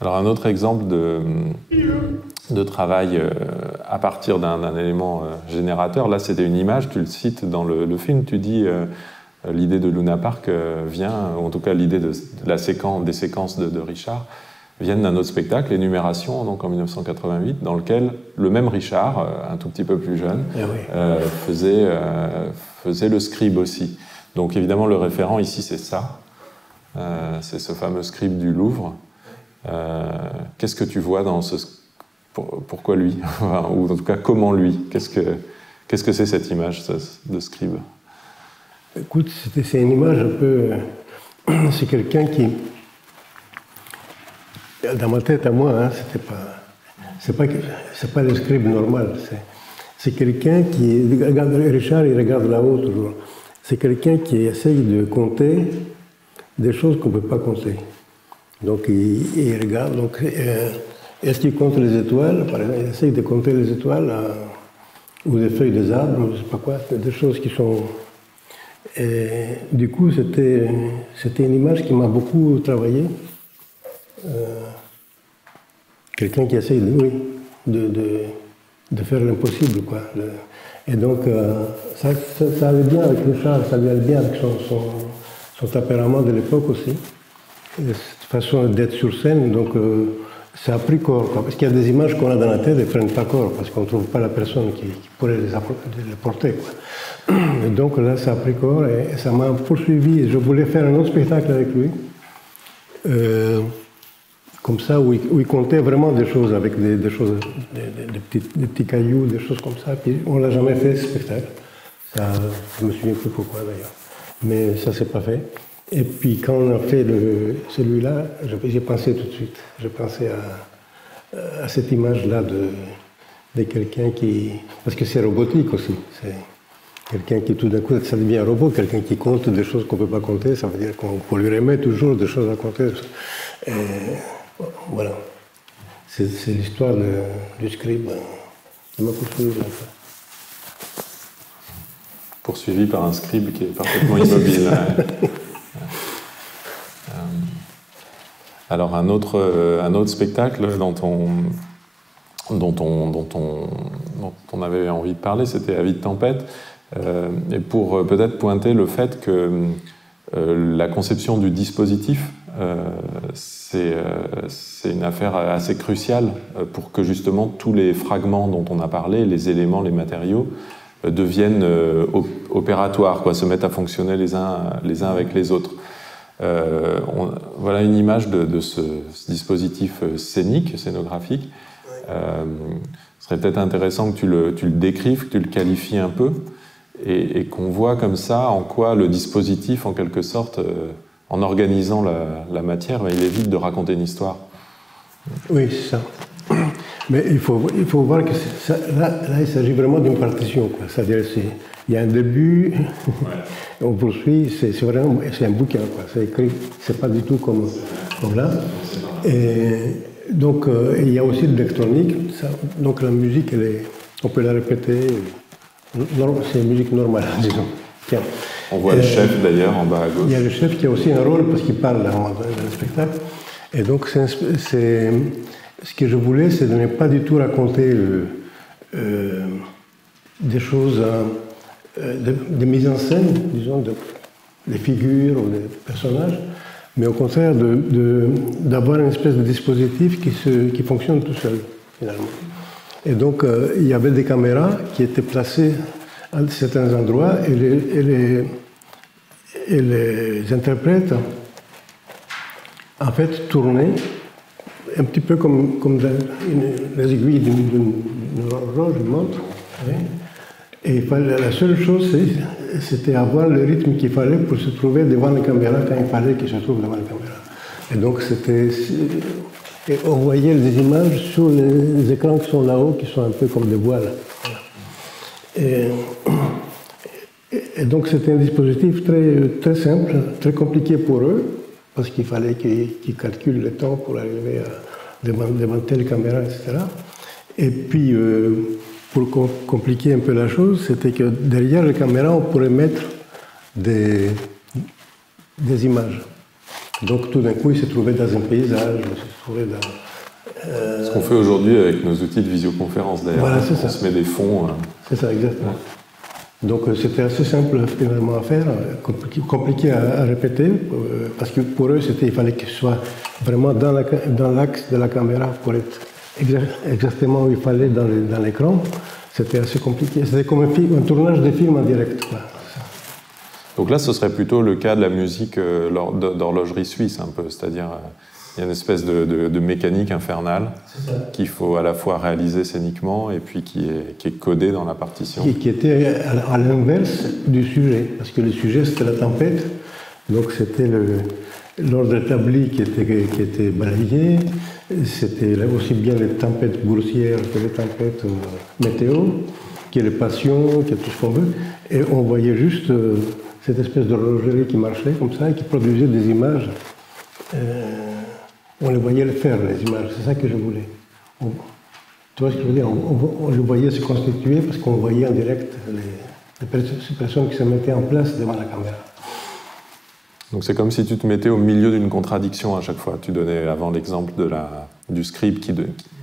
Alors un autre exemple de travail à partir d'un élément générateur, là c'était une image, tu le cites dans le film, tu dis l'idée de Luna Park vient, ou en tout cas l'idée des séquences de Richard, viennent d'un autre spectacle, Énumération, donc en 1988, dans lequel le même Richard, un tout petit peu plus jeune, faisait le scribe aussi. Donc évidemment le référent ici c'est ça, c'est ce fameux scribe du Louvre. Qu'est-ce que tu vois dans pourquoi lui ou en tout cas comment lui? Qu'est-ce que c'est cette image de scribe? Écoute, c'est une image un peu... C'est quelqu'un qui... Dans ma tête à moi, hein, c'est pas le scribe normal. C'est quelqu'un qui... Richard, il regarde là-haut toujours. C'est quelqu'un qui essaye de compter des choses qu'on ne peut pas compter. Donc il regarde, donc est-ce qu'il compte les étoiles? Par exemple, il essaye de compter les étoiles ou les feuilles des arbres, je ne sais pas quoi, des choses qui sont... Et, du coup, c'était une image qui m'a beaucoup travaillé. Quelqu'un qui essaye de faire l'impossible, quoi. Et donc, ça allait bien avec Richard, ça allait bien avec son tempérament de l'époque aussi. Et cette façon d'être sur scène, donc ça a pris corps, quoi. Parce qu'il y a des images qu'on a dans la tête et ne prennent pas corps, parce qu'on ne trouve pas la personne qui pourrait les porter, quoi. Et donc là, ça a pris corps et ça m'a poursuivi. Je voulais faire un autre spectacle avec lui, comme ça, où il comptait vraiment des choses, avec des choses, des petits cailloux, des choses comme ça. Puis on ne l'a jamais fait, ce spectacle. Ça, je me souviens plus pourquoi d'ailleurs. Mais ça ne s'est pas fait. Et puis quand on a fait celui-là, j'ai pensé tout de suite. J'ai pensé à cette image-là de quelqu'un qui... Parce que c'est robotique aussi. Quelqu'un qui tout d'un coup, ça devient un robot, quelqu'un qui compte des choses qu'on ne peut pas compter, ça veut dire qu'on lui remet toujours des choses à compter. Et voilà. C'est l'histoire du scribe qui m'a poursuivi. Poursuivi par un scribe qui est parfaitement immobile. Alors un autre spectacle dont on avait envie de parler, c'était Avis de tempête. Et pour peut-être pointer le fait que la conception du dispositif, c'est une affaire assez cruciale pour que justement tous les fragments dont on a parlé, les éléments, les matériaux, deviennent opératoires, quoi, se mettent à fonctionner les uns avec les autres. Voilà une image de ce dispositif scénographique. Ce serait peut-être intéressant que tu le décrives, que tu le qualifies un peu, et qu'on voit comme ça en quoi le dispositif, en quelque sorte, en organisant la matière, il évite de raconter une histoire. Oui, c'est ça. Mais il faut voir que là, il s'agit vraiment d'une partition. C'est-à-dire il y a un début, on poursuit, c'est un bouquin. C'est écrit, c'est pas du tout comme là. Et donc, il y a aussi de l'électronique. Donc la musique, on peut la répéter. C'est une musique normale, disons. Tiens. On voit le chef d'ailleurs en bas à gauche. Il y a le chef qui a aussi un rôle parce qu'il parle dans le spectacle. Et donc, ce que je voulais, c'est de ne pas du tout raconter des choses, des mises en scène, disons, des figures ou des personnages, mais au contraire d'avoir une espèce de dispositif qui fonctionne tout seul, finalement. Et donc, il y avait des caméras qui étaient placées à certains endroits et les interprètes, en fait, tournaient un petit peu comme les aiguilles d'une horloge, d'une montre. Et la seule chose, c'était avoir le rythme qu'il fallait pour se trouver devant la caméra quand il fallait qu'il se trouve devant la caméra. Et donc, et on voyait des images sur les écrans qui sont là-haut, qui sont un peu comme des voiles. Et donc, c'était un dispositif très simple, très compliqué pour eux, parce qu'il fallait qu'ils calculent le temps pour arriver devant telle caméra, etc. Et puis, pour compliquer un peu la chose, c'était que derrière la caméra, on pourrait mettre des images. Donc tout d'un coup, il se trouvait dans un paysage, il se trouvait dans... Ce qu'on fait aujourd'hui avec nos outils de visioconférence, d'ailleurs. Voilà, c'est ça. On se met des fonds. C'est ça, exactement. Ouais. Donc c'était assez simple finalement à faire, compliqué à répéter, parce que pour eux, il fallait qu'il soit vraiment dans l'axe de la caméra pour être exactement où il fallait dans l'écran. C'était assez compliqué. C'était comme un tournage de film en direct, quoi. Donc là, ce serait plutôt le cas de la musique d'horlogerie suisse, un peu. C'est-à-dire, il y a une espèce de mécanique infernale qu'il faut à la fois réaliser scéniquement et puis qui est codée dans la partition. Qui était à l'inverse du sujet, parce que le sujet, c'était la tempête. Donc c'était l'ordre établi qui était balayé. C'était aussi bien les tempêtes boursières que les tempêtes météo, qui est les passions, qui est tout ce qu'on veut. Et on voyait juste cette espèce d'horlogerie qui marchait comme ça et qui produisait des images. On les voyait le faire, les images. C'est ça que je voulais. Tu vois ce que je veux dire? On le voyait se constituer parce qu'on voyait en direct ces personnes qui se mettaient en place devant la caméra. Donc c'est comme si tu te mettais au milieu d'une contradiction à chaque fois. Tu donnais avant l'exemple du scribe.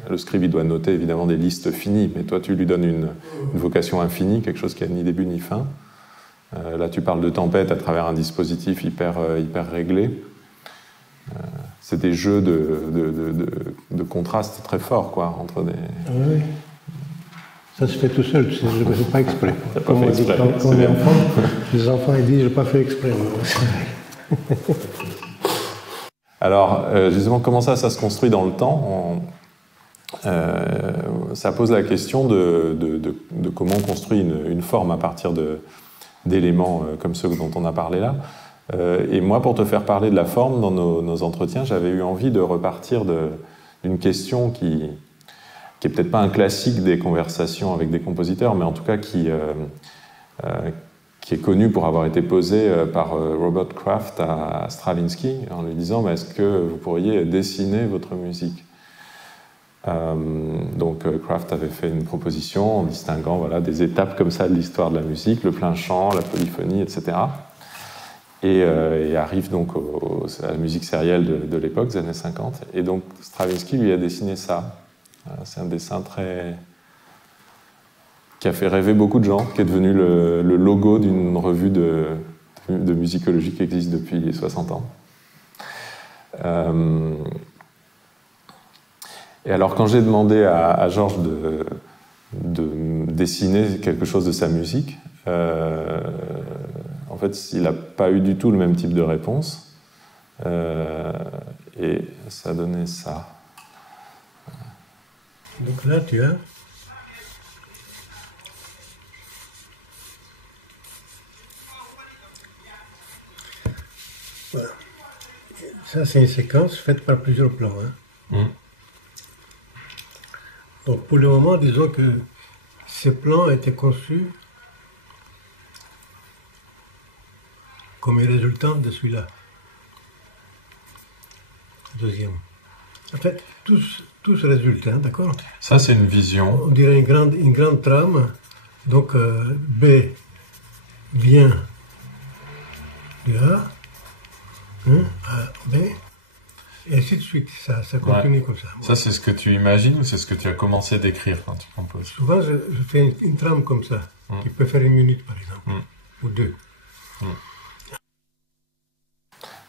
Le scribe, il doit noter évidemment des listes finies, mais toi tu lui donnes une vocation infinie, quelque chose qui n'a ni début ni fin. Là tu parles de tempête à travers un dispositif hyper réglé. C'est des jeux de contraste très forts, quoi, entre des... Oui. Ça se fait tout seul, je ne le fais pas exprès. Comme on dit quand on est enfant, les enfants ils disent « je n'ai pas fait exprès ». Alors, justement, comment ça se construit dans le temps? Ça pose la question de comment on construit une forme à partir d'éléments comme ceux dont on a parlé là. Et moi, pour te faire parler de la forme dans nos entretiens, j'avais eu envie de repartir d'une question qui est peut-être pas un classique des conversations avec des compositeurs, mais en tout cas qui qui est connu pour avoir été posé par Robert Kraft à Stravinsky en lui disant « Est-ce que vous pourriez dessiner votre musique ?» Donc Kraft avait fait une proposition en distinguant voilà, des étapes comme ça de l'histoire de la musique, le plein chant, la polyphonie, etc. Et arrive donc à la musique sérielle de l'époque, des années 50. Et donc Stravinsky lui a dessiné ça. C'est un dessin qui a fait rêver beaucoup de gens, qui est devenu le logo d'une revue de musicologie qui existe depuis 60 ans. Et alors quand j'ai demandé à Georges de dessiner quelque chose de sa musique, en fait il n'a pas eu du tout le même type de réponse, et ça donnait ça. Donc là tu as voilà. Ça c'est une séquence faite par plusieurs plans. Hein. Donc pour le moment, disons que ces plans étaient conçus comme un résultat de celui-là. Deuxième. En fait, tous résultats, d'accord? Ça, c'est une vision. On dirait une grande trame. Donc B vient de A, A, B, et ainsi de suite. Ça continue comme ça. Ça, c'est ce que tu imagines ou c'est ce que tu as commencé d'écrire quand tu composes? Souvent, je fais une trame comme ça, qui peut faire 1 minute, par exemple, ou 2.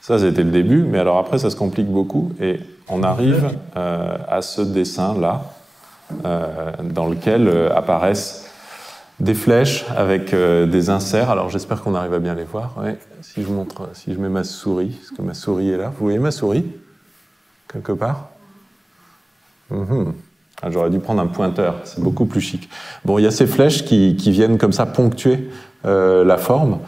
Ça, c'était le début, mais alors après, ça se complique beaucoup, et on arrive à ce dessin-là, dans lequel apparaissent des flèches avec des inserts. Alors, j'espère qu'on arrive à bien les voir. Ouais. Si je mets ma souris, parce que ma souris est là. Vous voyez ma souris? Quelque part? Ah, j'aurais dû prendre un pointeur, c'est beaucoup plus chic. Bon, il y a ces flèches qui viennent comme ça ponctuer la forme,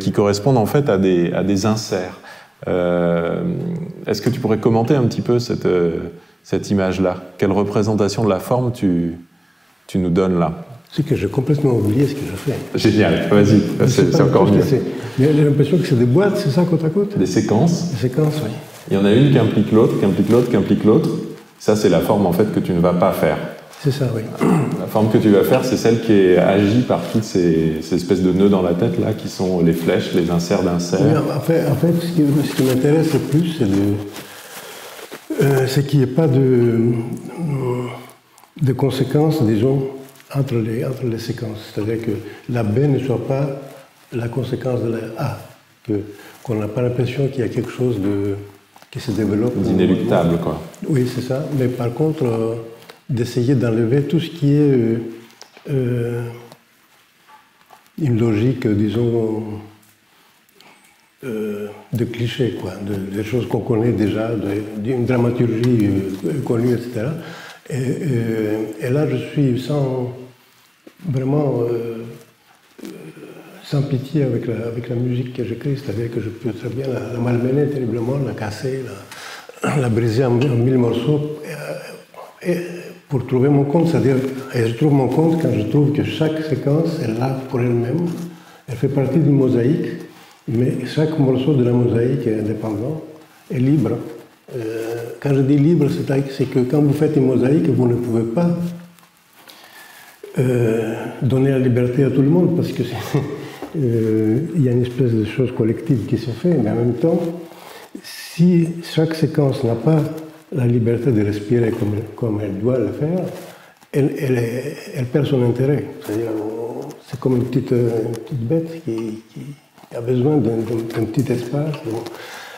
qui correspondent en fait à des inserts. Est-ce que tu pourrais commenter un petit peu cette image-là? Quelle représentation de la forme tu nous donnes là? C'est que j'ai complètement oublié ce que j'ai fait. Génial, vas-y, c'est encore mieux. Mais j'ai l'impression que c'est des boîtes, c'est ça, côte à côte? Des séquences. Des séquences, oui. Il y en a une qui implique l'autre, qui implique l'autre, qui implique l'autre. Ça, c'est la forme en fait que tu ne vas pas faire. C'est ça, oui. La forme que tu vas faire, c'est celle qui est agie par toutes ces espèces de nœuds dans la tête là, qui sont les flèches, les inserts d'inserts. Oui, en fait, ce qui m'intéresse le plus, c'est qu'il n'y ait pas de conséquences, disons, entre les séquences. C'est-à-dire que la B ne soit pas la conséquence de la A. Qu'on n'a pas l'impression qu'il y a quelque chose qui se développe. D'inéluctable, quoi. Oui, c'est ça. Mais par contre, d'essayer d'enlever tout ce qui est une logique, disons, de clichés, quoi, des choses qu'on connaît déjà, d'une dramaturgie connue, etc. Et là, je suis vraiment sans pitié avec la musique que j'écris, c'est-à-dire que je peux très bien la malmener terriblement, la casser, la briser en 1000 morceaux, et pour trouver mon compte, c'est-à-dire, et je trouve mon compte quand je trouve que chaque séquence est là pour elle-même, elle fait partie d'une mosaïque, mais chaque morceau de la mosaïque est indépendant, est libre. Quand je dis libre, c'est que quand vous faites une mosaïque, vous ne pouvez pas donner la liberté à tout le monde, parce que il y a une espèce de chose collective qui se fait, mais en même temps, si chaque séquence n'a pas la liberté de respirer comme elle doit le faire, elle perd son intérêt. C'est-à-dire, c'est comme une petite bête qui a besoin d'un petit espace.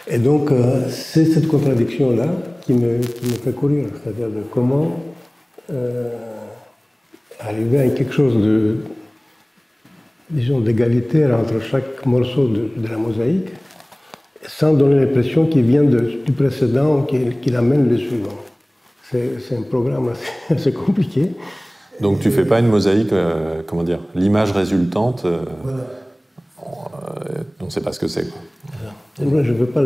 Et donc, c'est cette contradiction-là qui me fait courir. C'est-à-dire de comment arriver à quelque chose disons, d'égalitaire entre chaque morceau de la mosaïque, sans donner l'impression qu'il vient du précédent, qu'il amène le suivant. C'est un programme assez compliqué. Donc tu ne fais pas une mosaïque, comment dire, l'image résultante, voilà. On ne sait pas ce que c'est. Voilà. Moi, je veux pas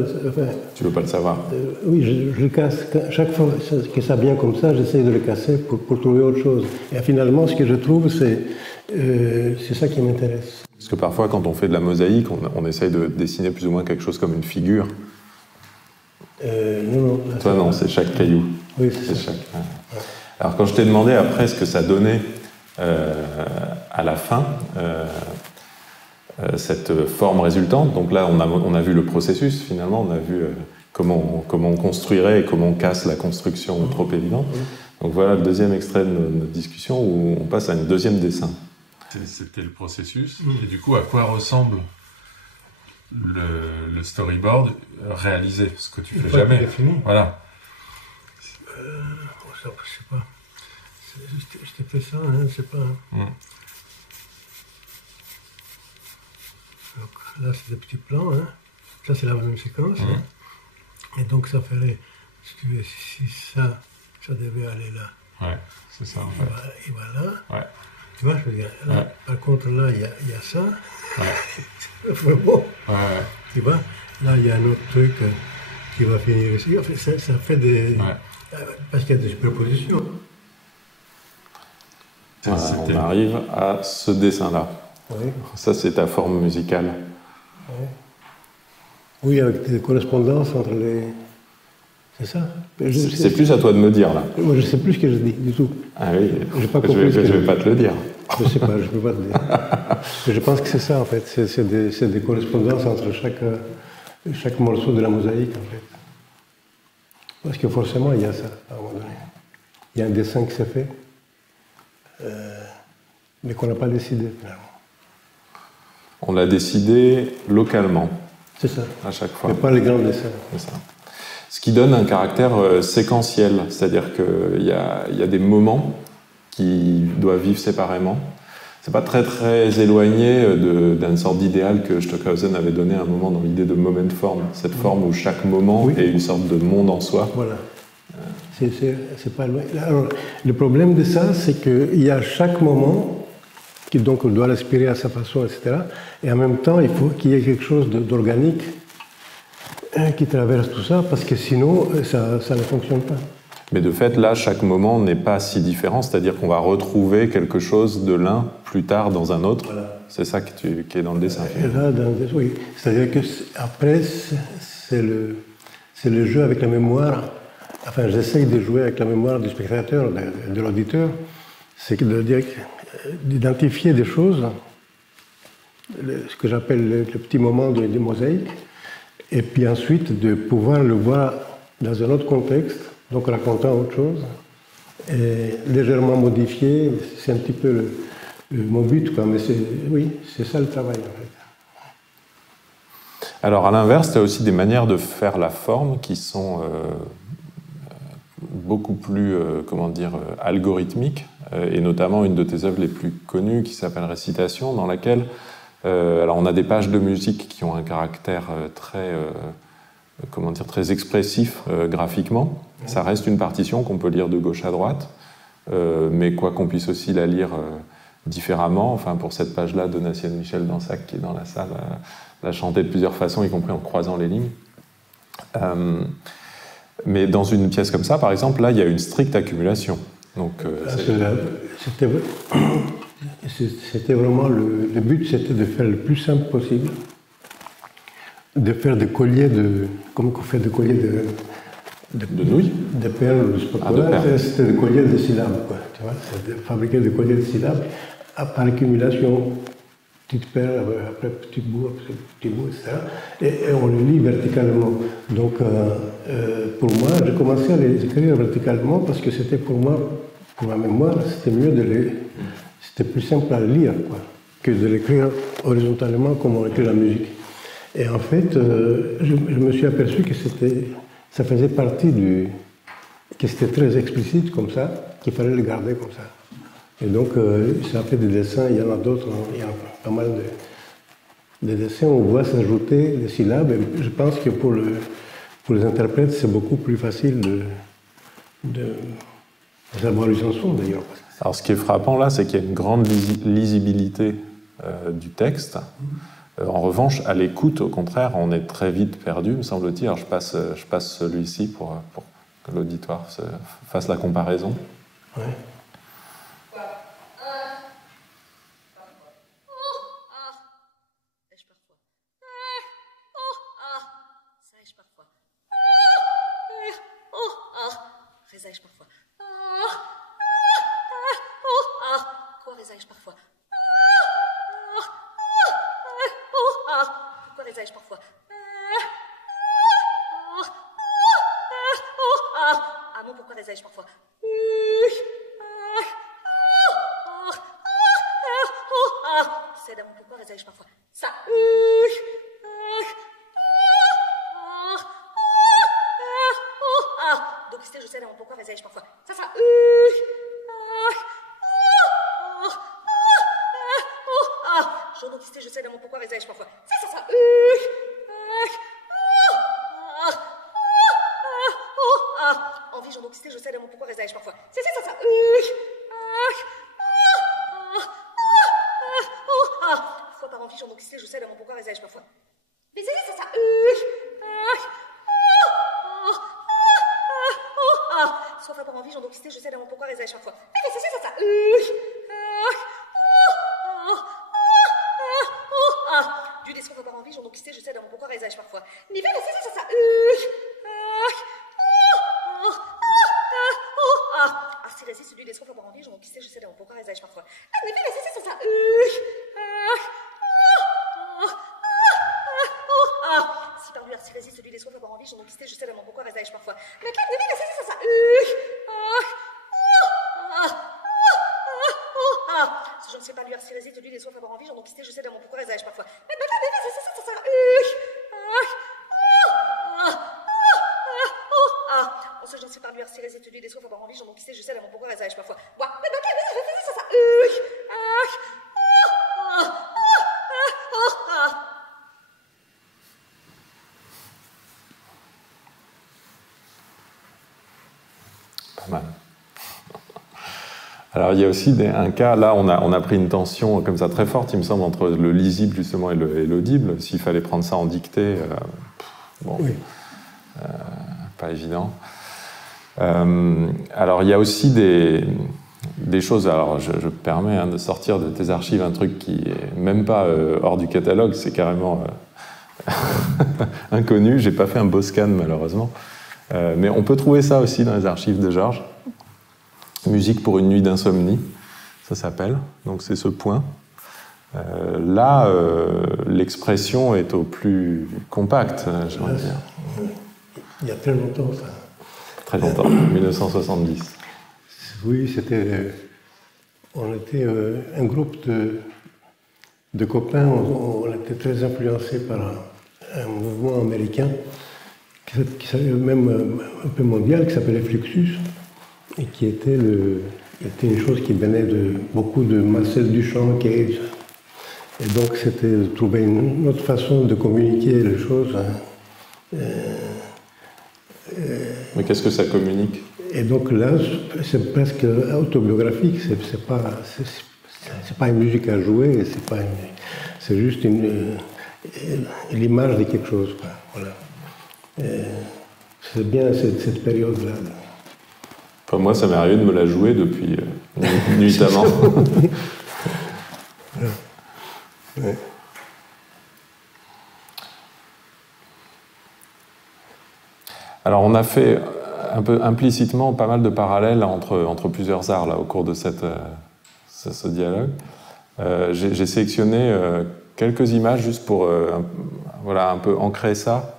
tu veux pas le savoir? Oui, je le casse. Chaque fois que ça vient comme ça, j'essaie de le casser pour trouver autre chose. Et finalement, ce que je trouve, c'est ça qui m'intéresse. Parce que parfois, quand on fait de la mosaïque, on essaye de dessiner plus ou moins quelque chose comme une figure. Non. Toi, non, c'est chaque caillou. Oui, c'est ça. Ouais. Alors, quand je t'ai demandé après ce que ça donnait à la fin, cette forme résultante, donc là, on a vu le processus, finalement, on a vu comment on construirait et comment on casse la construction trop évidente. Donc voilà le deuxième extrait de notre discussion où on passe à un deuxième dessin. C'était le processus. Et du coup, à quoi ressemble le storyboard réalisé? Ce que tu fais jamais. Voilà. Je sais pas. Je t'ai fait ça, hein, c'est pas... Donc, là, c'est des petits plans, hein. Ça, c'est la même séquence. Hein. Et donc, ça ferait, si tu veux, si ça devait aller là. Ouais, c'est ça, en fait. Et voilà. Ouais. Tu vois, je veux dire, là, par contre, là, il y a ça. Ouais. Vraiment. Ouais. Tu vois, là, il y a un autre truc qui va finir ici. En fait, ça fait des... parce qu'il y a des superpositions. Voilà, on arrive à ce dessin-là. Oui. Ça, c'est ta forme musicale. Oui, avec des correspondances entre les... C'est ça. C'est plus à toi de me dire, là. Moi, je ne sais plus ce que je dis, du tout. Ah oui, j'ai pas compris je vais pas te le dire. Je ne sais pas, je ne peux pas te dire. Mais je pense que c'est ça, en fait. C'est des correspondances entre chaque morceau de la mosaïque, en fait. Parce que forcément, il y a ça, à un moment donné. Il y a un dessin qui s'est fait, mais qu'on n'a pas décidé, finalement. On l'a décidé localement. C'est ça. À chaque fois. Mais pas les grands dessins. C'est ça. Ce qui donne un caractère séquentiel, c'est-à-dire qu'il y a des moments qui doivent vivre séparément. C'est pas très très éloigné d'une sorte d'idéal que Stockhausen avait donné à un moment dans l'idée de moment form, cette forme où chaque moment est une sorte de monde en soi. Voilà. C'est pas loin. Alors, le problème de ça, c'est qu'il y a chaque moment qui donc on doit respirer à sa façon, etc. Et en même temps, il faut qu'il y ait quelque chose d'organique qui traverse tout ça, parce que sinon, ça ne fonctionne pas. Mais de fait, là, chaque moment n'est pas si différent, c'est-à-dire qu'on va retrouver quelque chose de l'un plus tard dans un autre. Voilà. C'est ça qui est dans le dessin. Là, oui. C'est-à-dire que après, c'est le jeu avec la mémoire. Enfin, j'essaye de jouer avec la mémoire du spectateur, de l'auditeur. C'est d'identifier des choses, ce que j'appelle le petit moment de mosaïque, et puis ensuite de pouvoir le voir dans un autre contexte, donc racontant autre chose, et légèrement modifié. C'est un petit peu mon but, quoi. Mais c'est ça le travail, en fait. Alors, à l'inverse, tu as aussi des manières de faire la forme qui sont beaucoup plus, algorithmiques, et notamment une de tes œuvres les plus connues qui s'appelle Récitation, dans laquelle alors on a des pages de musique qui ont un caractère très expressif graphiquement. Ça reste une partition qu'on peut lire de gauche à droite, mais quoi qu'on puisse aussi la lire différemment. Enfin, pour cette page-là, Donatienne Michel Dansac, qui est dans la salle, l'a chantée de plusieurs façons, y compris en croisant les lignes. Mais dans une pièce comme ça, par exemple, là, il y a une stricte accumulation. Donc, c'était vraiment le but, c'était de faire le plus simple possible, de faire des colliers comme on fait des colliers de nouilles, de perles, c'était des colliers de syllabes, quoi. Tu vois, c'était de fabriquer des colliers de syllabes par accumulation, petite perle après petit bout, etc. Et on les lit verticalement. Donc, pour moi, j'ai commencé à les écrire verticalement parce que c'était pour moi, pour ma mémoire, c'était mieux c'était plus simple à lire, quoi, que de l'écrire horizontalement comme on écrit la musique. Et en fait, je me suis aperçu que ça faisait partie que c'était très explicite comme ça, qu'il fallait le garder comme ça. Et donc, ça fait des dessins, il y en a d'autres, il y a pas mal de dessins, on voit s'ajouter des syllabes, et je pense que pour les interprètes, c'est beaucoup plus facile de savoir où ils en sont, d'ailleurs. Alors, ce qui est frappant, là, c'est qu'il y a une grande lisibilité du texte, En revanche, à l'écoute, au contraire, on est très vite perdu, me semble-t-il. Alors je passe celui-ci pour que l'auditoire fasse la comparaison. Ouais. Résaille parfois. Quoi résaille parfois? Pourquoi résaille parfois? Ah bon, pourquoi résaille parfois? C'est d'amour, pourquoi résaille parfois? Ça. Donc je sais d'amour, pourquoi résaille parfois? Ça. Je sais d'amour, pourquoi résaille parfois? Ça. Envie, j'en doxité, je sais d'amour, pourquoi résaille parfois? Ça. Fois par envie, j'en doxité, je sais d'amour, pourquoi résaille parfois? Mais ça. Soit fois par envie, j'en doxité, je sais d'amour, pourquoi résaille parfois? Mais ça. Du descend fois par envie, j'en doxité, je sais d'amour, pourquoi résaille parfois? Mais ça. Si résiste, celui des fois par envie, j'en doxité, je sais d'amour, pourquoi résaille parfois? Mais ça. Si par lui, si résiste, celui des fois par envie, j'en doxité, je sais d'amour, pourquoi résaille parfois? Mais ça. Si je ne sais pas lui, si résiste, celui des fois par envie, j'en doxité, je sais d'amour, pourquoi résaille parfois? Mais ça. J'en sais pas lui, si résiste, celui des fois par envie, j'en doxité, je sais d'amour, pourquoi résaille parfois? Pas mal. Alors il y a aussi un cas, là on a pris une tension comme ça très forte, il me semble, entre le lisible justement et l'audible. S'il fallait prendre ça en dictée, oui. Pas évident. Alors il y a aussi des choses, alors je me permets de sortir de tes archives un truc qui est même pas hors du catalogue, c'est carrément inconnu, j'ai pas fait un beau scan malheureusement, mais on peut trouver ça aussi dans les archives de Georges. Musique pour une nuit d'insomnie, ça s'appelle, donc c'est ce point. Là, l'expression est au plus compact, j'aimerais dire. Il y a très longtemps, ça. Très longtemps, 1970. Oui, on était un groupe de copains, on était très influencés par un mouvement américain, même un peu mondial, qui s'appelait Fluxus, et qui était une chose qui venait de beaucoup de Marcel Duchamp, Cage. Et donc c'était de trouver une autre façon de communiquer les choses. Mais qu'est-ce que ça communique? Et donc là, c'est presque autobiographique, c'est pas une musique à jouer, c'est juste l'image de quelque chose, quoi. Voilà. C'est bien cette période-là. Enfin, moi, ça m'est arrivé de me la jouer depuis nuitamment. Ouais. Alors, on a fait un peu implicitement pas mal de parallèles entre plusieurs arts là, au cours de ce dialogue. J'ai sélectionné quelques images juste pour voilà, un peu ancrer ça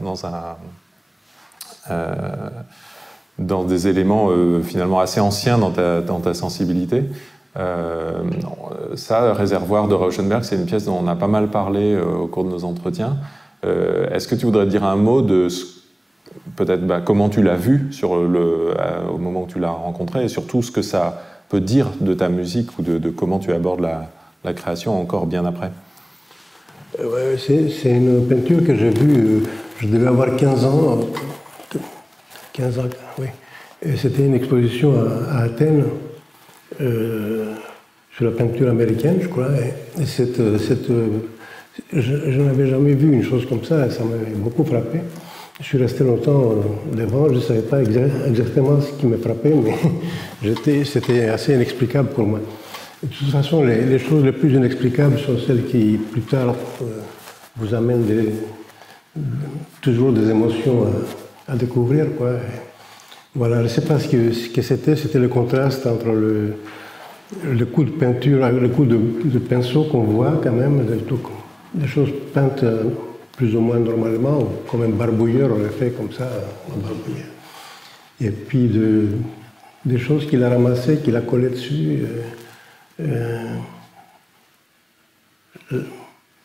dans des éléments finalement assez anciens dans ta sensibilité. Ça, Réservoir de Rauschenberg, c'est une pièce dont on a pas mal parlé au cours de nos entretiens. Est-ce que tu voudrais dire un mot de peut-être comment tu l'as vu au moment où tu l'as rencontré, et surtout ce que ça peut dire de ta musique ou de comment tu abordes la création encore bien après? C'est une peinture que j'ai vue, je devais avoir 15 ans. 15 ans, oui. Et c'était une exposition à Athènes sur la peinture américaine, je crois. Et cette je n'avais jamais vu une chose comme ça, ça m'avait beaucoup frappé. Je suis resté longtemps devant, je ne savais pas exactement ce qui me frappait, mais c'était assez inexplicable pour moi. De toute façon, les choses les plus inexplicables sont celles qui, plus tard, vous amènent toujours des émotions à découvrir, quoi. Voilà, je ne sais pas ce que c'était le contraste entre le coup de peinture, le coup de pinceau qu'on voit quand même, des choses peintes plus ou moins normalement, comme un barbouilleur aurait fait comme ça, un barbouilleur. Et puis des choses qu'il a ramassées, qu'il a collées dessus.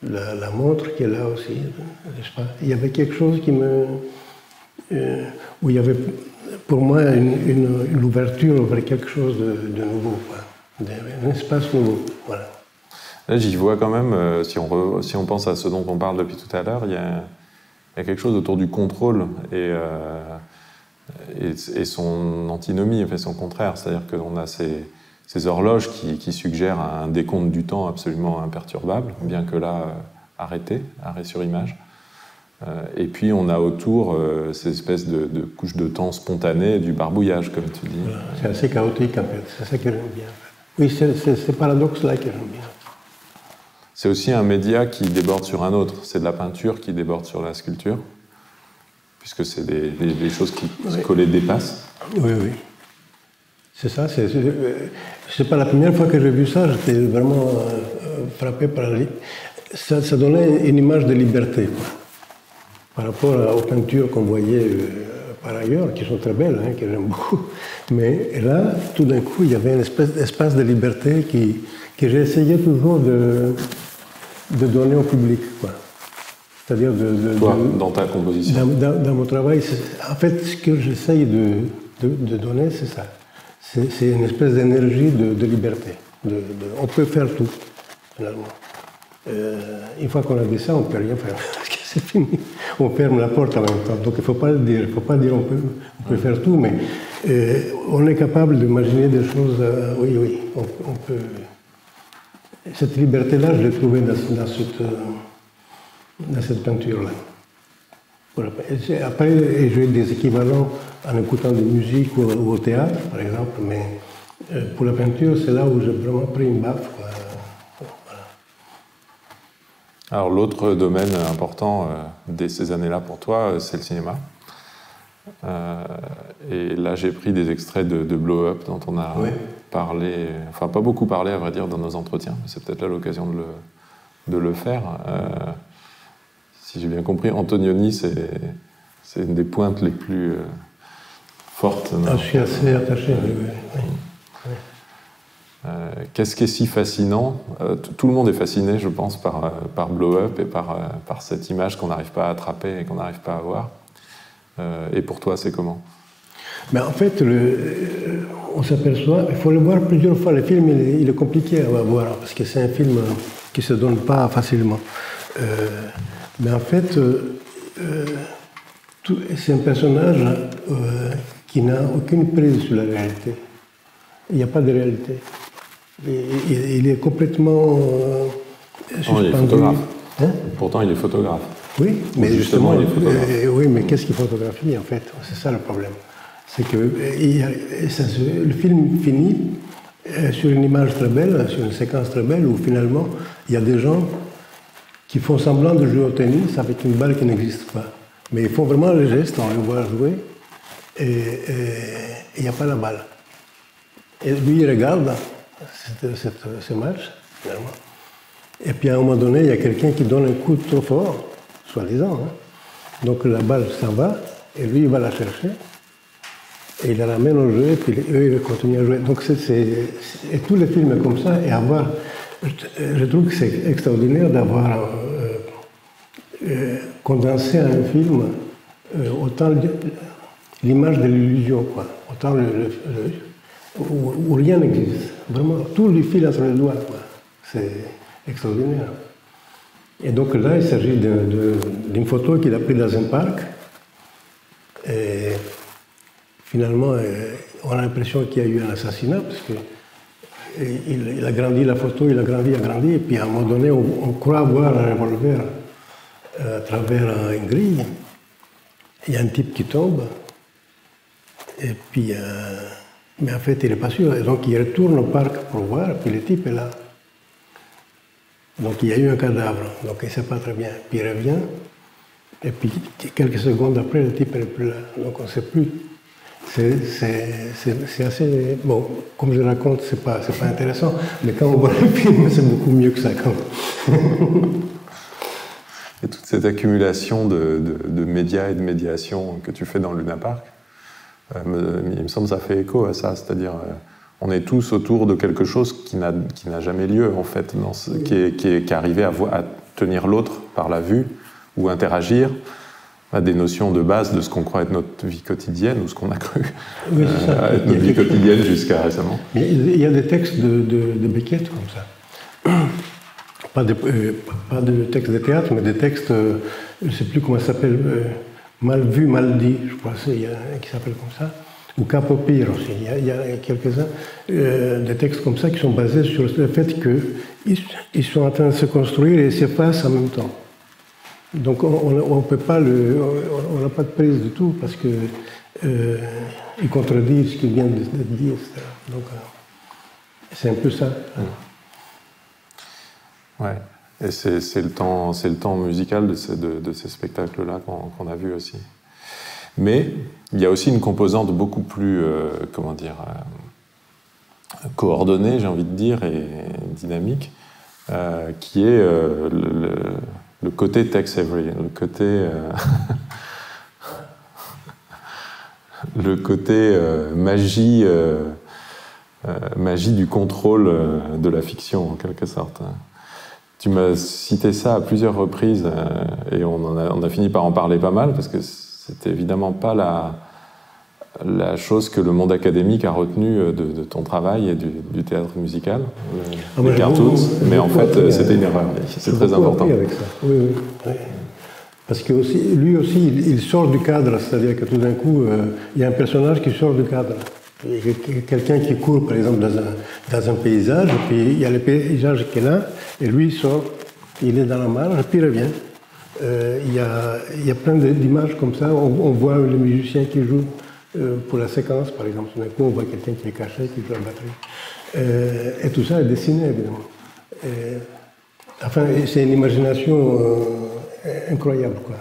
La montre qui est là aussi, n'est-ce pas? Il y avait quelque chose qui où il y avait pour moi une ouverture vers quelque chose de nouveau, quoi. Un espace nouveau, voilà. Là, j'y vois quand même, si on pense à ce dont on parle depuis tout à l'heure, il y a quelque chose autour du contrôle et son antinomie, en fait, son contraire. C'est-à-dire qu'on a ces horloges qui suggèrent un décompte du temps absolument imperturbable, bien que là, arrêt sur image. Et puis on a autour ces espèces de couches de temps spontanées, du barbouillage, comme tu dis. Voilà. C'est assez chaotique, en fait. C'est ça que j'aime bien. En fait. Oui, c'est ce paradoxe-là que j'aime bien. C'est aussi un média qui déborde sur un autre. C'est de la peinture qui déborde sur la sculpture, puisque c'est des choses qui les dépassent. Oui, oui. C'est ça. C'est pas la première fois que j'ai vu ça. J'étais vraiment frappé par ça donnait une image de liberté, quoi, par rapport aux peintures qu'on voyait par ailleurs, qui sont très belles, hein, que j'aime beaucoup. Mais là, tout d'un coup, il y avait une espèce d'espace de liberté que j'ai essayé toujours de donner au public, quoi. C'est-à-dire toi, dans ta composition. Dans mon travail, en fait, ce que j'essaye de donner, c'est ça. C'est une espèce d'énergie de liberté. On peut faire tout, finalement. Une fois qu'on a dit ça, on ne peut rien faire, parce que c'est fini. On ferme la porte en même temps. Donc il ne faut pas le dire. Il ne faut pas dire on peut faire tout, mais on est capable d'imaginer des choses. Oui, on peut. Cette liberté-là, je l'ai trouvée dans cette peinture-là. Voilà. Après, j'ai des équivalents en écoutant de la musique ou au théâtre, par exemple, mais pour la peinture, c'est là où j'ai vraiment pris une baffe, quoi. Alors l'autre domaine important de ces années-là pour toi, c'est le cinéma. Et là, j'ai pris des extraits de Blow Up dont on a parlé, enfin pas beaucoup parlé à vrai dire dans nos entretiens, mais c'est peut-être là l'occasion de le faire. Si j'ai bien compris, Antonioni, c'est une des pointes les plus fortes. Je suis assez attaché, oui. Qu'est-ce qui est si fascinant? Tout le monde est fasciné, je pense, par Blow Up et par cette image qu'on n'arrive pas à attraper et qu'on n'arrive pas à voir. Et pour toi, c'est comment? Mais en fait, on s'aperçoit, il faut le voir plusieurs fois. Le film, il est compliqué à voir, parce que c'est un film qui ne se donne pas facilement. Mais en fait, c'est un personnage qui n'a aucune prise sur la réalité. Il n'y a pas de réalité. Il est complètement suspendu. Il est photographe. Hein? Pourtant, il est photographe. Oui, mais justement, il est photographe. Oui, mais qu'est-ce qu'il photographie en fait? C'est ça le problème. C'est que le film finit sur une image très belle, sur une séquence très belle, où finalement, il y a des gens qui font semblant de jouer au tennis avec une balle qui n'existe pas. Mais ils font vraiment le geste, on les voit jouer, et il n'y a pas la balle. Et lui, il regarde ce match, finalement. Et puis à un moment donné, il y a quelqu'un qui donne un coup trop fort, soi-disant. Hein. Donc la balle s'en va, et lui, il va la chercher, et il la ramène au jeu, et puis eux, ils continuent à jouer. Donc et tous les films comme ça, et avoir. Je trouve que c'est extraordinaire d'avoir condensé à un film autant l'image de l'illusion, quoi. Autant où rien n'existe. Vraiment, tout lui file entre les doigts, quoi. C'est extraordinaire. Et donc là, il s'agit d'une photo qu'il a prise dans un parc. Et finalement, on a l'impression qu'il y a eu un assassinat, parce que il agrandit la photo, il agrandit, et puis à un moment donné, on croit voir un revolver à travers une grille. Il y a un type qui tombe, et puis, mais en fait, il n'est pas sûr. Et donc, il retourne au parc pour voir, et puis le type est là. Donc, il y a eu un cadavre, donc il ne sait pas très bien. Puis il revient, et puis quelques secondes après, le type n'est plus là. Donc, on ne sait plus. C'est assez... Bon, comme je raconte, c'est pas intéressant, mais quand on voit le film, c'est beaucoup mieux que ça. Et toute cette accumulation de médias et de médiation que tu fais dans le Luna Park, il me semble que ça fait écho à ça, c'est-à-dire on est tous autour de quelque chose qui n'a jamais lieu, en fait, qui est arrivé à tenir l'autre par la vue ou interagir à des notions de base de ce qu'on croit être notre vie quotidienne ou ce qu'on a cru être notre vie quotidienne jusqu'à récemment. Il y a des textes de Beckett comme ça. Pas de textes de théâtre, mais des textes, je ne sais plus comment ça s'appelle, mal vu, mal dit, je crois, il y a un qui s'appelle comme ça, ou Capo Pire aussi, il y a quelques-uns, des textes comme ça qui sont basés sur le fait qu'ils sont en train de se construire et s'effacent en même temps. Donc on peut pas on n'a pas de prise du tout parce que il contredit ce qu'il vient de dire, etc. Donc c'est un peu ça. Ouais. Et c'est le temps musical de ces spectacles-là qu'on a vus aussi. Mais il y a aussi une composante beaucoup plus, coordonnée, j'ai envie de dire, et dynamique, qui est le côté Tex Avery, le côté magie du contrôle de la fiction, en quelque sorte. Tu m'as cité ça à plusieurs reprises et on a fini par en parler pas mal parce que c'était évidemment pas la chose que le monde académique a retenue de ton travail et du théâtre musical, les cartoons, mais en fait c'était une erreur, c'est très important. Avec ça. Oui. Parce que lui aussi, il sort du cadre, c'est-à-dire que tout d'un coup, il y a un personnage qui sort du cadre. Il y a quelqu'un qui court, par exemple, dans un paysage, et puis il y a le paysage qui est là, et lui il sort, il est dans la marge, et puis il revient. Il y a plein d'images comme ça, on voit le musicien qui joue pour la séquence, par exemple, tout d'un coup on voit quelqu'un qui est caché, qui joue à la batterie. Et tout ça est dessiné, évidemment. Enfin, c'est une imagination incroyable, quoi.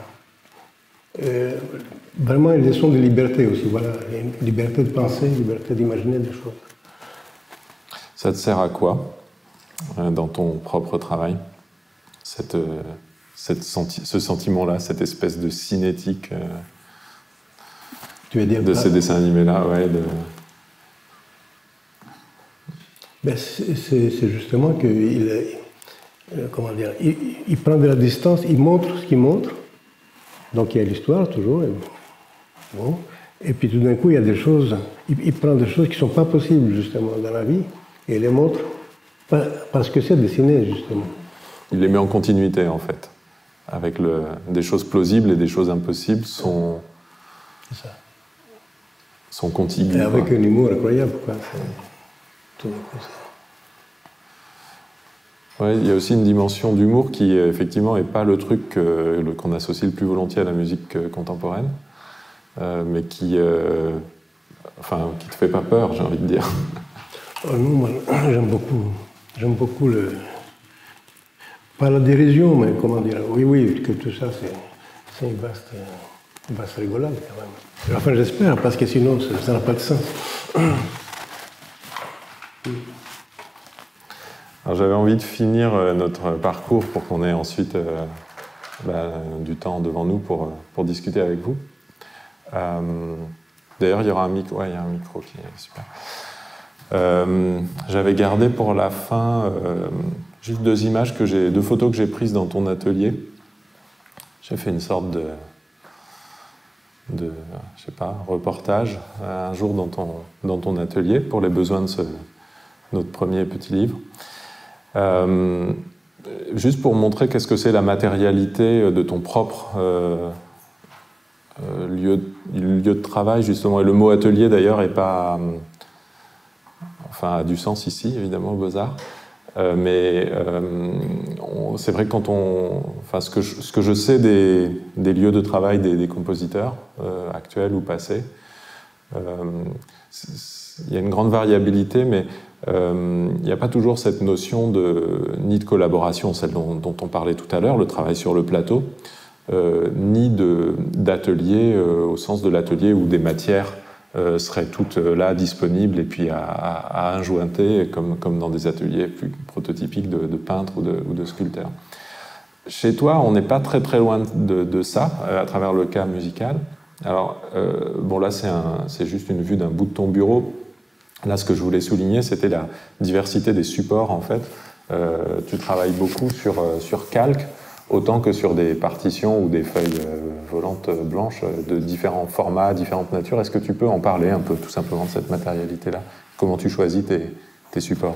Vraiment une leçon de liberté aussi, voilà, une liberté de penser, une liberté d'imaginer des choses. Ça te sert à quoi dans ton propre travail, ce sentiment-là, cette espèce de cinétique tu veux dire de ces dessins animés-là, ouais, Ben, c'est justement qu'il il prend de la distance, il montre ce qu'il montre. Donc il y a l'histoire toujours. Bon. Et puis tout d'un coup, il y a des choses, il prend des choses qui ne sont pas possibles justement dans la vie et il les montre parce que c'est dessiné justement. Il les met en continuité en fait. Avec des choses plausibles et des choses impossibles sont contiguës. Et avec un humour incroyable, quoi. Tout d'un coup, ouais, il y a aussi une dimension d'humour qui, effectivement, n'est pas le truc qu'on associe le plus volontiers à la musique contemporaine, mais qui te fait pas peur, j'ai envie de dire. Oh non, moi, j'aime beaucoup pas la dérision, mais comment dire, oui, que tout ça, c'est une vaste rigolade, quand même. Enfin, j'espère, parce que sinon, ça n'a pas de sens. Alors, j'avais envie de finir notre parcours pour qu'on ait ensuite du temps devant nous pour discuter avec vous. D'ailleurs, il y aura un micro. Ouais, il y a un micro qui est super. J'avais gardé pour la fin juste deux photos que j'ai prises dans ton atelier. J'ai fait une sorte de je sais pas, reportage un jour dans ton atelier pour les besoins de notre premier petit livre. Juste pour montrer qu'est-ce que c'est la matérialité de ton propre lieu de travail, justement. Et le mot atelier, d'ailleurs, est pas... a du sens ici, évidemment, aux Beaux-Arts. Mais c'est vrai que ce que je sais des lieux de travail des compositeurs actuels ou passés, il y a une grande variabilité, mais il n'y a pas toujours cette notion ni de collaboration, celle dont on parlait tout à l'heure, le travail sur le plateau, ni d'atelier au sens de l'atelier où des matières seraient toutes là disponibles et puis à injointer comme dans des ateliers plus prototypiques de peintres ou de sculpteurs. Chez toi, on n'est pas très très loin de ça à travers le cas musical. Alors, bon là c'est juste une vue d'un bout de ton bureau. Là, ce que je voulais souligner, c'était la diversité des supports en fait. Tu travailles beaucoup sur calque, autant que sur des partitions ou des feuilles volantes blanches de différents formats, différentes natures. Est-ce que tu peux en parler un peu, tout simplement, de cette matérialité-là? Comment tu choisis tes supports?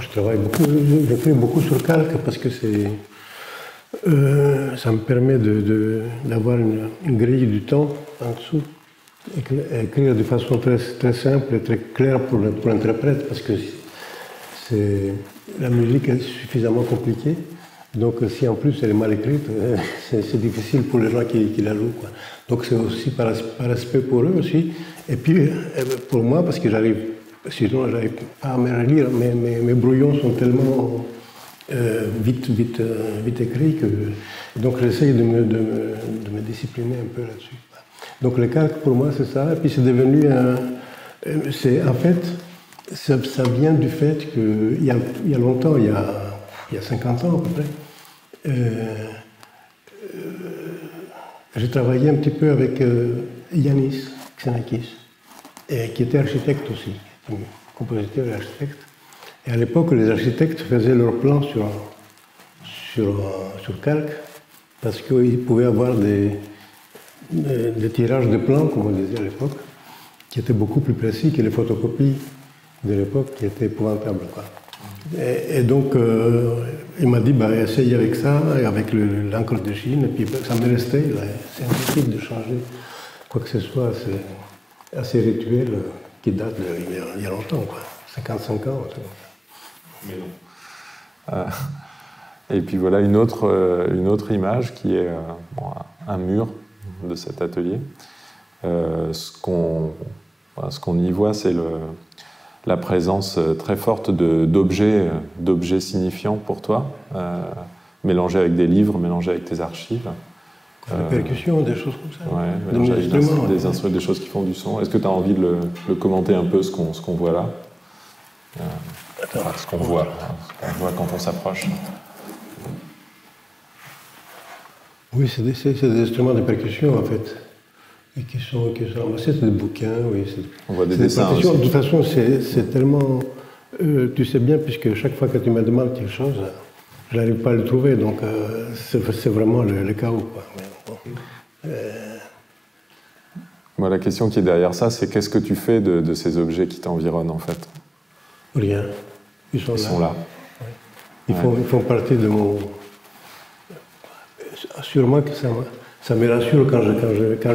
Je travaille beaucoup, je fais beaucoup sur calque parce que ça me permet d'avoir une grille du temps en dessous, écrire de façon très, très simple et très claire pour l'interprète, parce que la musique est suffisamment compliquée. Donc si en plus elle est mal écrite, c'est difficile pour les gens qui la jouent, quoi. Donc c'est aussi par respect pour eux aussi. Et puis pour moi, parce que sinon j'arrive pas à me relire, mes brouillons sont tellement vite écrits que donc j'essaye de me discipliner un peu là-dessus. Donc le calque pour moi c'est ça. Et puis c'est devenu en fait ça vient du fait qu'il y a longtemps, il y a 50 ans à peu près, j'ai travaillé un petit peu avec Yanis Xenakis, qui était architecte aussi, compositeur et architecte. Et à l'époque, les architectes faisaient leurs plans sur calque, parce qu'ils pouvaient avoir des tirages de plans, comme on disait à l'époque, qui étaient beaucoup plus précis que les photocopies de l'époque, qui étaient épouvantables, quoi. Et donc, il m'a dit, essaye avec ça, et avec l'encre de Chine, et puis ça m'est resté. C'est impossible de changer quoi que ce soit assez rituel, qui date il y a longtemps, quoi. 55 ans. Mais non. Et puis voilà une autre image qui est un mur de cet atelier. Ce qu'on y voit, c'est la présence très forte d'objets signifiants pour toi, mélangés avec des livres, mélangés avec tes archives. Des percussions, des choses comme ça. Ouais, mélangés avec des instruments, des choses qui font du son. Est-ce que tu as envie de le commenter un peu, ce qu'on voit là, ce qu'on voit quand on s'approche? Oui, c'est des instruments de percussion en fait. Et qui sont ramassés, c'est des bouquins, oui. On voit des dessins aussi. De toute façon, c'est tellement... tu sais bien, puisque chaque fois que tu me demandes quelque chose, je n'arrive pas à le trouver, donc c'est vraiment le chaos, quoi. Moi, la question qui est derrière ça, c'est qu'est-ce que tu fais de ces objets qui t'environnent, en fait? Rien. Ils sont là. Ouais. Ils font partie de mon... Sûrement que ça me rassure quand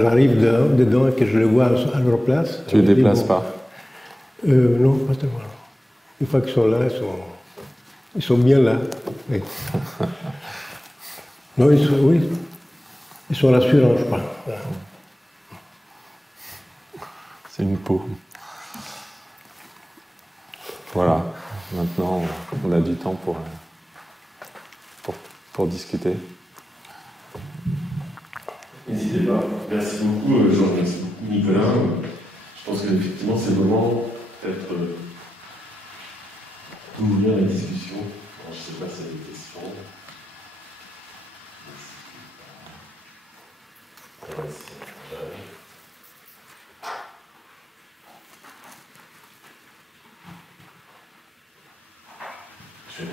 j'arrive dedans et que je les vois à leur place. Tu ne les déplaces pas? Non, pas tellement. Une fois qu'ils sont là, ils sont bien là. Oui. Non, ils sont rassurants, je crois. Voilà. C'est une peau. Voilà. Maintenant, on a du temps pour discuter. N'hésitez pas. Merci beaucoup, Jean. Merci beaucoup, Nicolas. Je pense qu'effectivement, c'est le moment peut-être d'ouvrir la discussion. Alors, je ne sais pas s'il y a des questions. Je vais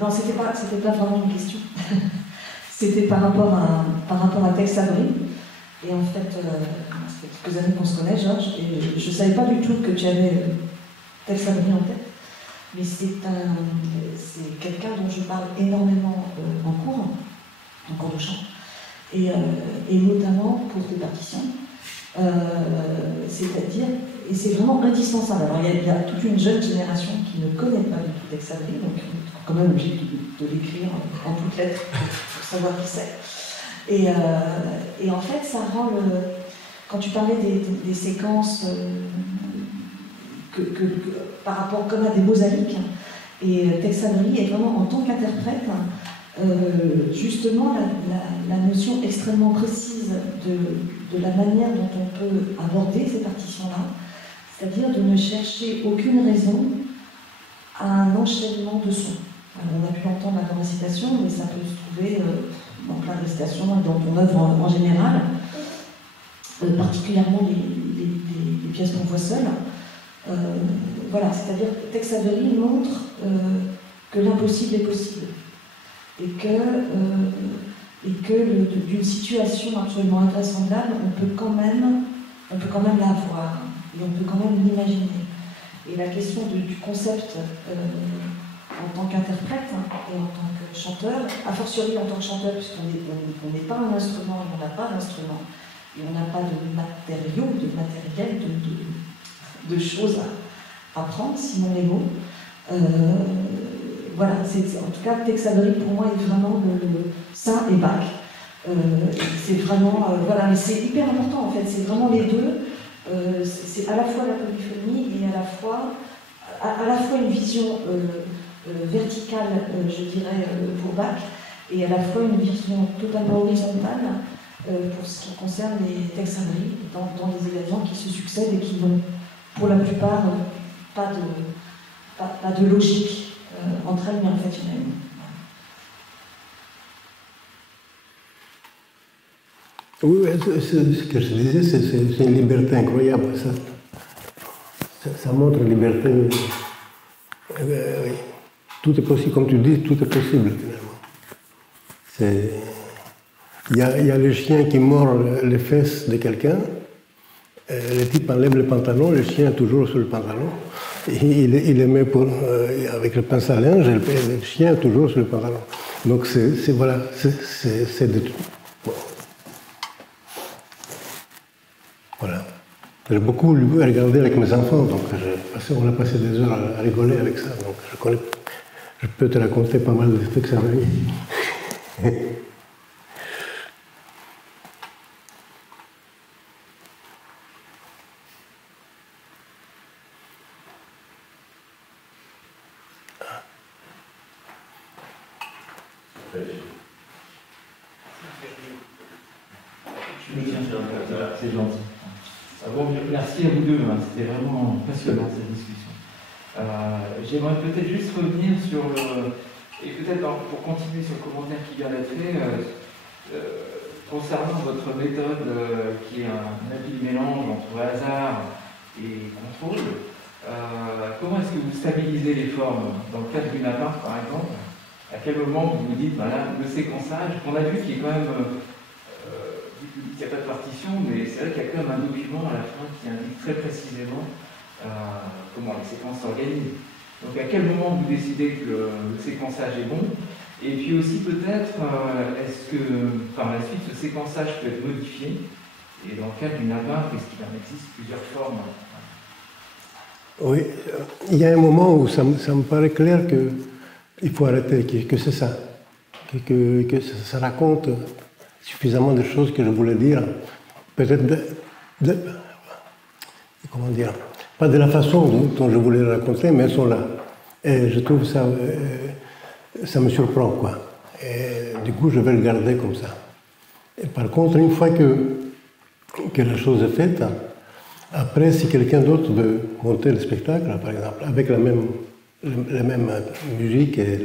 Non, c'était pas vraiment une question. C'était par rapport à Tex Avery. Et en fait, ça fait quelques années qu'on se connaît, Georges, et je ne savais pas du tout que tu avais Tex Avery en tête. Mais c'est quelqu'un dont je parle énormément en cours de chant, et notamment pour tes partitions. C'est-à-dire, et c'est vraiment indispensable. Alors il y a toute une jeune génération qui ne connaît pas du tout Tex Avery, donc on est quand même obligé de l'écrire en toutes lettres pour savoir qui c'est. Et en fait, ça rend quand tu parlais des séquences par rapport comme à des mosaïques, et Tex Avery est vraiment en tant qu'interprète, justement la notion extrêmement précise de la manière dont on peut aborder ces partitions-là, c'est-à-dire de ne chercher aucune raison à un enchaînement de sons. Alors, on a pu l'entendre dans la récitation, mais ça peut se trouver dans plein de récitations et dans ton œuvre en général, particulièrement les pièces qu'on voit seules. Voilà, c'est-à-dire que Tex Avery montre que l'impossible est possible et que d'une situation absolument invraisemblable, on peut quand même la voir et on peut quand même l'imaginer. Et la question du concept en tant qu'interprète et en tant que chanteur, a fortiori en tant que chanteur, puisqu'on n'est pas un instrument et on n'a pas d'instrument, et on n'a pas de matériaux, de matériel, de choses à prendre, sinon les mots. Voilà, en tout cas, Tex Avery pour moi est vraiment ça et Bach. C'est vraiment, voilà, mais c'est hyper important en fait, c'est vraiment les deux. C'est à la fois la polyphonie et à la fois une vision verticale, je dirais, pour Bach, et à la fois une vision totalement horizontale pour ce qui concerne les Tex Avery dans des événements qui se succèdent et qui n'ont pour la plupart pas de logique entre elles, mais en fait une même. Oui, ce que je disais, c'est une liberté incroyable. Ça montre une liberté. Oui. Tout est possible, comme tu dis, tout est possible finalement. Il y a le chien qui mord les fesses de quelqu'un, le type enlève le pantalon, le chien est toujours sur le pantalon, il les met avec le pince à linge, et le chien est toujours sur le pantalon. Donc voilà, c'est de tout. Bon. Voilà. J'ai beaucoup regardé avec mes enfants, donc on a passé des heures à rigoler avec ça, donc je peux te raconter pas mal de Tex Avery. C'est gentil. Bon, merci à vous deux, hein. C'était vraiment passionnant cette discussion. J'aimerais peut-être juste revenir sur et peut-être pour continuer sur le commentaire qui vient d'être fait, concernant votre méthode qui est un habile mélange entre hasard et contrôle. Comment est-ce que vous stabilisez les formes dans le cadre d'une appart, par exemple? À quel moment vous vous dites, voilà, le séquençage, qu'on a vu qui est quand même, il n'y a pas de partition, mais c'est vrai qu'il y a quand même un document à la fin qui indique très précisément comment les séquences s'organisent. Donc à quel moment vous décidez que le séquençage est bon? Et puis aussi peut-être, est-ce que par la suite ce séquençage peut être modifié? Et dans le cadre d'une appart, est-ce qu'il en existe plusieurs formes? Oui, il y a un moment où ça me paraît clair qu'il faut arrêter, que c'est ça, que ça raconte suffisamment de choses que je voulais dire, peut-être comment dire, pas de la façon dont je voulais le raconter, mais elles sont là. Et je trouve ça me surprend, quoi. Et du coup, je vais le garder comme ça. Et par contre, une fois que la chose est faite, après, si quelqu'un d'autre veut monter le spectacle, par exemple, avec la même musique et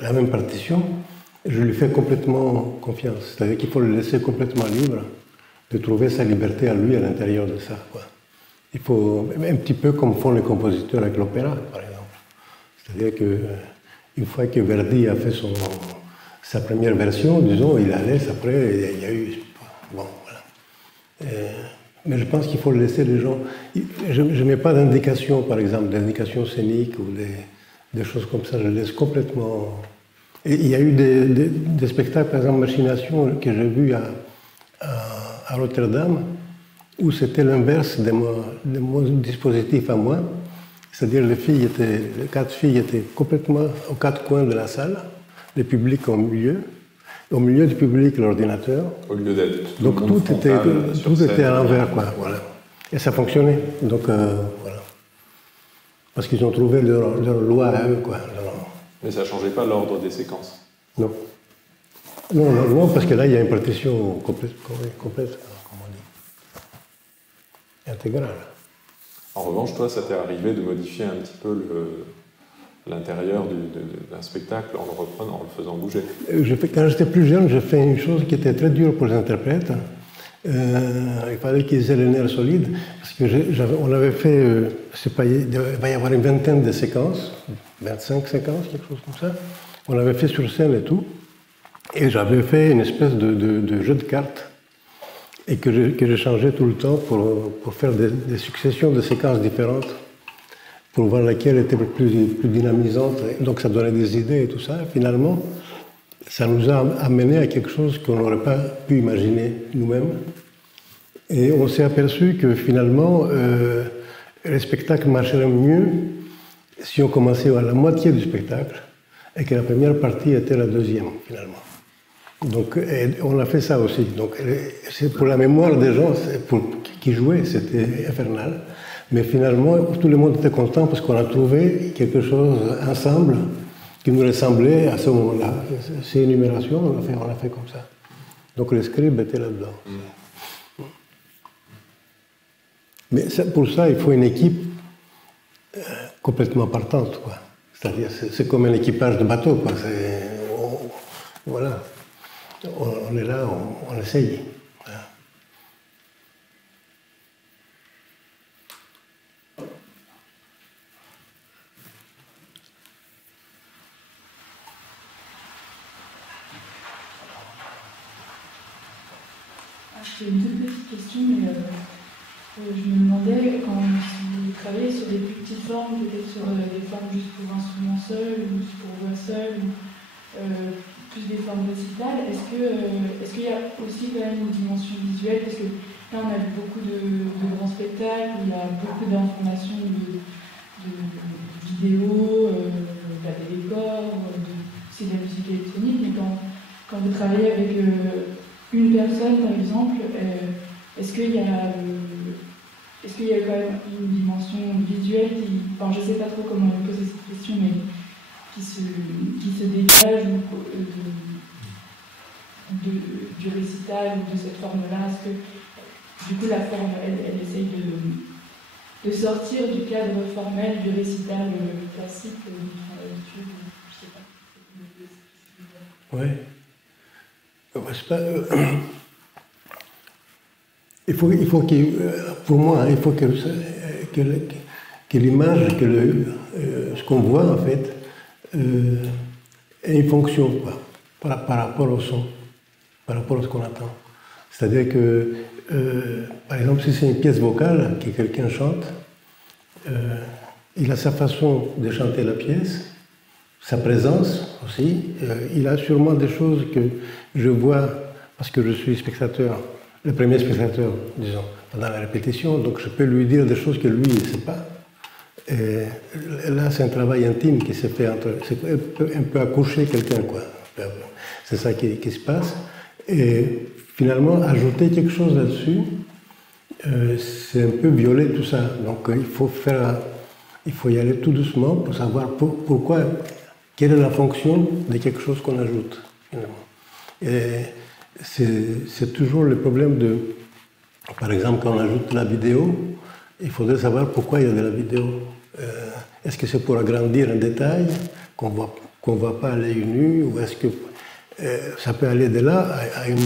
la même partition, je lui fais complètement confiance. C'est-à-dire qu'il faut le laisser complètement libre de trouver sa liberté à lui à l'intérieur de ça, quoi. Il faut, un petit peu comme font les compositeurs avec l'opéra, par exemple. C'est-à-dire qu'une fois que Verdi a fait sa première version, disons, il la laisse après, il y a eu... Bon, voilà. Mais je pense qu'il faut laisser les gens... Je ne mets pas d'indication, par exemple, d'indications scéniques ou des choses comme ça, je laisse complètement... Et il y a eu des spectacles, par exemple, Machination, que j'ai vus à à Rotterdam, où c'était l'inverse de mon dispositif à moi. C'est-à-dire les 4 filles étaient complètement aux 4 coins de la salle, le public au milieu du public l'ordinateur. Au lieu d'être donc tout était à l'envers, quoi. Voilà. Et ça fonctionnait. Donc voilà. Parce qu'ils ont trouvé leur loi à eux, quoi. Mais ça ne changeait pas l'ordre des séquences. Non. Non, parce que là, il y a une partition complète, comme on dit. Intégrale. En revanche, toi, ça t'est arrivé de modifier un petit peu l'intérieur d'un spectacle en le reprenant, en le faisant bouger. Quand j'étais plus jeune, j'ai fait une chose qui était très dure pour les interprètes. Il fallait qu'ils aient les nerfs solides, parce que on avait fait, il va y avoir une vingtaine de séquences, 25 séquences, quelque chose comme ça. On l'avait fait sur scène et tout. Et j'avais fait une espèce de jeu de cartes et que j'ai changé tout le temps pour faire des successions de séquences différentes, pour voir laquelle était plus dynamisante. Donc ça donnait des idées et tout ça. Finalement, ça nous a amené à quelque chose qu'on n'aurait pas pu imaginer nous-mêmes. Et on s'est aperçu que finalement, le spectacle marcherait mieux si on commençait à la moitié du spectacle et que la première partie était la deuxième, finalement. Donc, on a fait ça aussi. Donc, c'est pour la mémoire des gens qui jouaient, c'était infernal. Mais finalement, tout le monde était content parce qu'on a trouvé quelque chose ensemble qui nous ressemblait à ce moment-là. Ces énumérations, on a fait comme ça. Donc, le scribe était là-dedans. Mais pour ça, il faut une équipe complètement partante, quoi. C'est-à-dire, c'est comme un équipage de bateau, quoi. Voilà. On est là, on essaye. Voilà. J'ai une toute petite question, mais je me demandais, quand vous travaillez sur des plus petites formes, peut-être sur des formes juste pour instruments seuls, ou juste pour voix seule, ou plus des formes récitales, est-ce qu'il y a aussi quand même une dimension visuelle? Parce que là, on a vu beaucoup de grands spectacles, il y a beaucoup d'informations de vidéos, des décors, aussi de la musique électronique, mais quand vous travaillez avec une personne, par exemple, est-ce qu'il y a quand même une dimension visuelle enfin, je ne sais pas trop comment poser cette question, mais qui se dégage du récital ou de cette forme-là? Est-ce que, du coup, la forme, elle essaye de sortir du cadre formel du récital classique du travail d'étude? Je ne sais pas. Oui. Il faut pour moi, il faut que l'image, ce qu'on voit en fait, ait une fonction, quoi, par rapport au son, par rapport à ce qu'on attend. C'est-à-dire que, par exemple, si c'est une pièce vocale que quelqu'un chante, il a sa façon de chanter la pièce, sa présence aussi. Il a sûrement des choses que je vois parce que je suis spectateur, le premier spectateur, disons, pendant la répétition, donc je peux lui dire des choses que lui, il ne sait pas. Et là, c'est un travail intime qui s'est fait c'est un peu accoucher quelqu'un, quoi. C'est ça qui se passe. Et finalement, ajouter quelque chose là-dessus, c'est un peu violer tout ça. Donc il faut y aller tout doucement pour savoir pourquoi, quelle est la fonction de quelque chose qu'on ajoute, finalement. Et c'est toujours le problème par exemple, quand on ajoute de la vidéo, il faudrait savoir pourquoi il y a de la vidéo. Est-ce que c'est pour agrandir un détail qu'on ne voit pas à l'œil nu, ou est-ce que ça peut aller de là à une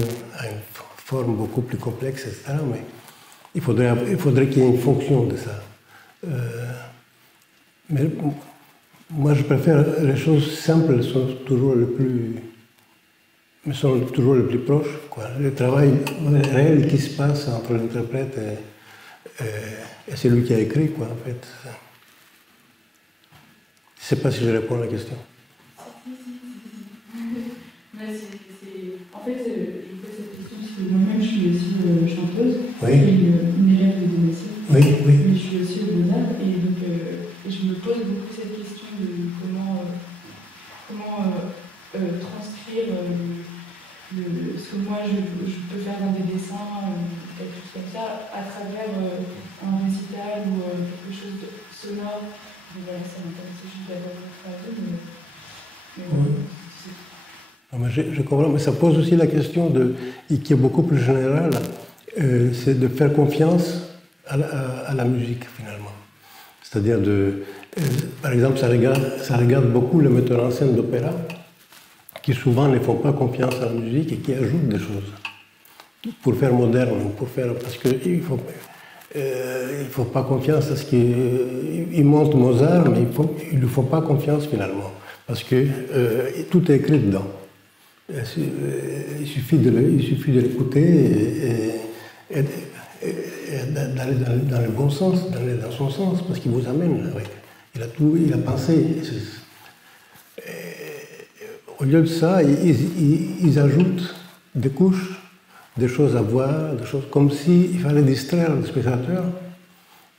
forme beaucoup plus complexe, etc. Mais il faudrait qu'il y ait une fonction de ça. Mais moi, je préfère les choses simples sont toujours les plus proches, quoi. Le travail réel qui se passe entre l'interprète et celui qui a écrit, quoi, en fait. Je ne sais pas si je réponds à la question. En fait, je pose cette question parce que moi-même, je suis aussi chanteuse, Oui. et une élève de médecine. Oui, oui. Mais je suis aussi au Beaux-Arts, et donc je me pose beaucoup cette question de comment transcrire ce que moi je peux faire dans des dessins, quelque chose comme ça, à travers un récital ou quelque chose de sonore. Donc voilà, ça m'intéresse juste d'avoir votre avis, mais voilà. Non, mais je comprends, mais ça pose aussi la question qui est beaucoup plus générale, c'est de faire confiance à la musique finalement. C'est-à-dire par exemple, ça regarde beaucoup les metteurs en scène d'opéra, qui souvent ne font pas confiance à la musique et qui ajoutent des choses pour faire moderne, parce qu'il faut pas confiance à ce qu'ils montent Mozart, mais il ne faut pas confiance finalement, parce que tout est écrit dedans. Il suffit de l'écouter et d'aller dans le bon sens, d'aller dans son sens, parce qu'il vous amène. Ouais. Il a pensé. Au lieu de ça, ils ajoutent des couches, des choses à voir, des choses comme s'il fallait distraire le spectateur,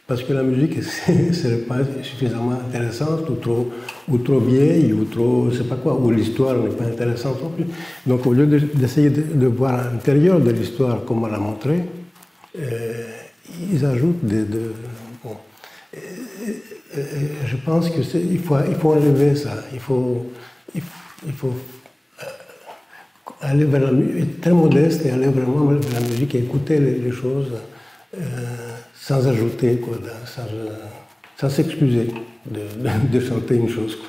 parce que la musique ne serait pas suffisamment intéressante, ou trop vieille, ou trop, je sais pas quoi, ou l'histoire n'est pas intéressante non plus. Donc au lieu d'essayer de voir à l'intérieur de l'histoire, comme on l'a montré, ils ajoutent bon. Je pense qu'il faut enlever ça. Il faut aller vers la musique, être très modeste et aller vraiment vers la musique et écouter les choses sans ajouter, quoi, sans s'excuser de chanter une chose, quoi.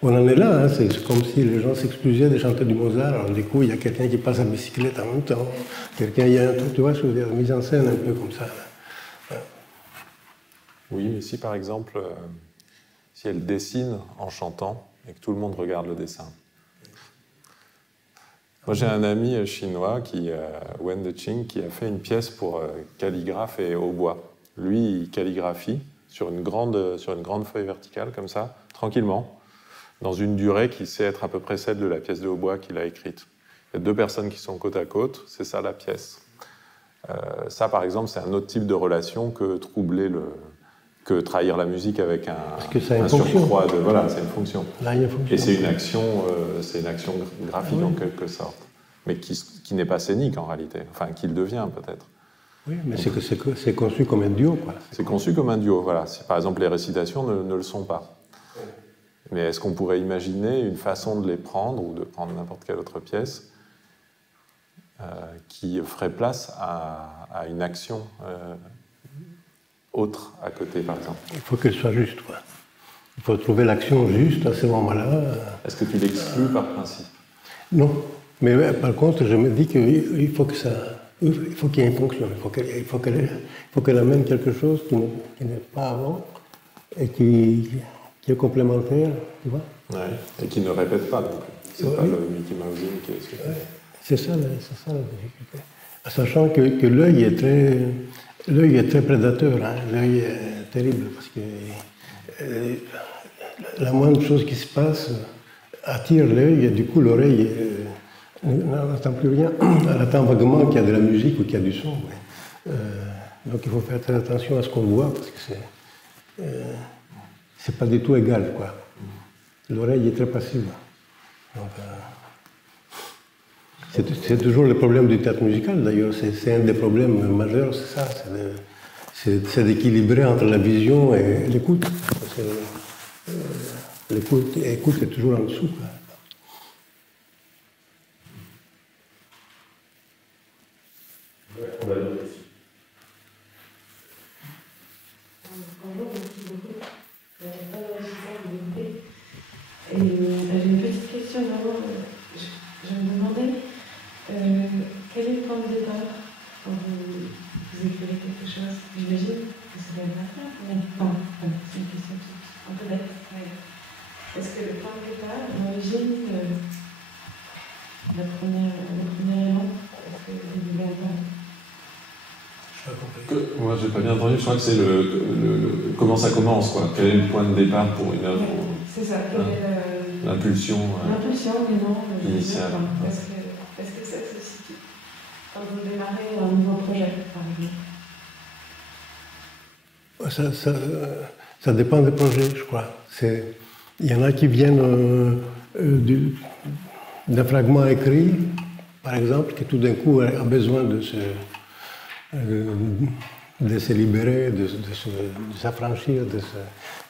On en est là, hein, c'est comme si les gens s'excusaient de chanter du Mozart, alors du coup il y a quelqu'un qui passe à bicyclette en même temps, il y a un truc, tu vois, je veux dire, mise en scène un peu comme ça. Oui, mais si par exemple, si elle dessine en chantant et que tout le monde regarde le dessin. Moi j'ai un ami chinois, Wen Deqing, qui a fait une pièce pour calligraphe et hautbois. Lui, il calligraphie sur une grande feuille verticale, comme ça, tranquillement, dans une durée qui sait être à peu près celle de la pièce de hautbois qu'il a écrite. Il y a deux personnes qui sont côte à côte, c'est ça la pièce. Ça, par exemple, c'est un autre type de relation que trahir la musique avec un surcroît de... Voilà, c'est une fonction. Là, il y a une fonction. Et c'est une action graphique, oui, en quelque sorte, mais qui n'est pas scénique en réalité, enfin, qui le devient peut-être. Oui, mais c'est conçu comme un duo, quoi. C'est conçu comme un duo, voilà. Par exemple, les récitations ne le sont pas. Mais est-ce qu'on pourrait imaginer une façon de les prendre, ou de prendre n'importe quelle autre pièce, qui ferait place à une action autre à côté, par exemple? Il faut qu'elle soit juste, quoi. Il faut trouver l'action juste à ce moment-là. Est-ce que tu l'exclus par principe? Non, mais par contre, je me dis qu'il faut qu'il y ait une fonction. Il faut qu'elle amène quelque chose qui n'est pas avant et qui est complémentaire, tu vois. Ouais, et qui ne répète pas, donc. C'est pas le Mickey Mousing qui est ce que tu... C'est ça la difficulté. Sachant que l'œil est très prédateur, hein. L'œil est terrible, parce que la moindre chose qui se passe attire l'œil, et du coup l'oreille n'entend plus rien. Elle attend vaguement qu'il y a de la musique ou qu'il y a du son. Donc il faut faire très attention à ce qu'on voit, parce que c'est pas du tout égal, quoi. L'oreille est très passive. Donc, c'est toujours le problème du théâtre musical, d'ailleurs. C'est un des problèmes majeurs, c'est ça. C'est d'équilibrer entre la vision et l'écoute. L'écoute est toujours en dessous, quoi. Bonjour, merci beaucoup. Et j'ai une petite question d'abord. Je me demandais quel est le point de départ quand vous écrivez quelque chose. J'imagine que c'est bien maintenant, mais non, c'est une question un peu bête. Est-ce que le point de départ, l'origine, le premier élément, est-ce que vous avez bien Moi, j'ai pas bien entendu. Je crois que c'est comment ça commence, quoi. Quel est le point de départ pour une œuvre? C'est ça. L'impulsion. L'impulsion, mais non. Initiale. Est-ce que ça se situe quand vous démarrez un nouveau projet, par exemple? Ça dépend des projets, je crois. Il y en a qui viennent d'un fragment écrit, par exemple, qui tout d'un coup a besoin de se libérer, de s'affranchir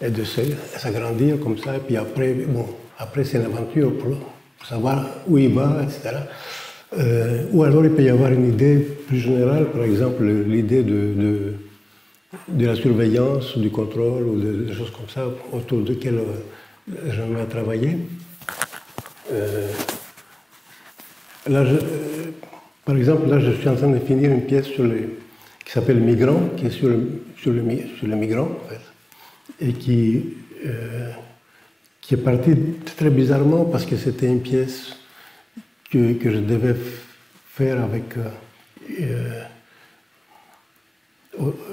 et de s'agrandir comme ça. Et puis après, après c'est une aventure pour savoir où il va, etc. Ou alors il peut y avoir une idée plus générale, par exemple l'idée de la surveillance, du contrôle, ou des choses comme ça, autour desquelles j'aimerais travailler. Par exemple, là, je suis en train de finir une pièce qui s'appelle Migrant, qui est sur le migrant, en fait, et qui est partie très bizarrement parce que c'était une pièce que je devais faire avec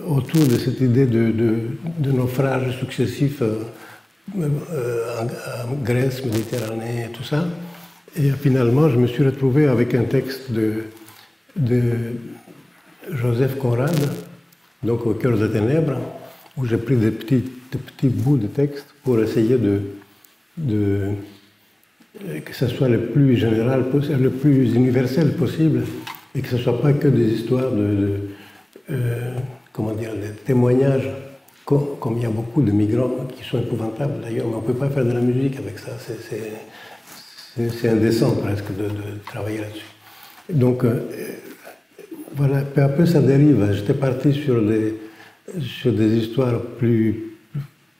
autour de cette idée de naufrages successifs en Grèce, Méditerranée et tout ça. Et finalement, je me suis retrouvé avec un texte de Joseph Conrad, donc Au cœur des ténèbres, où j'ai pris des petits bouts de texte pour essayer que ce soit le plus général possible, le plus universel possible, et que ce ne soit pas que des histoires comment dire, des témoignages, comme il y a beaucoup de migrants qui sont épouvantables d'ailleurs, mais on ne peut pas faire de la musique avec ça, c'est indécent presque de travailler là-dessus. Donc voilà, peu à peu ça dérive. J'étais parti sur des histoires plus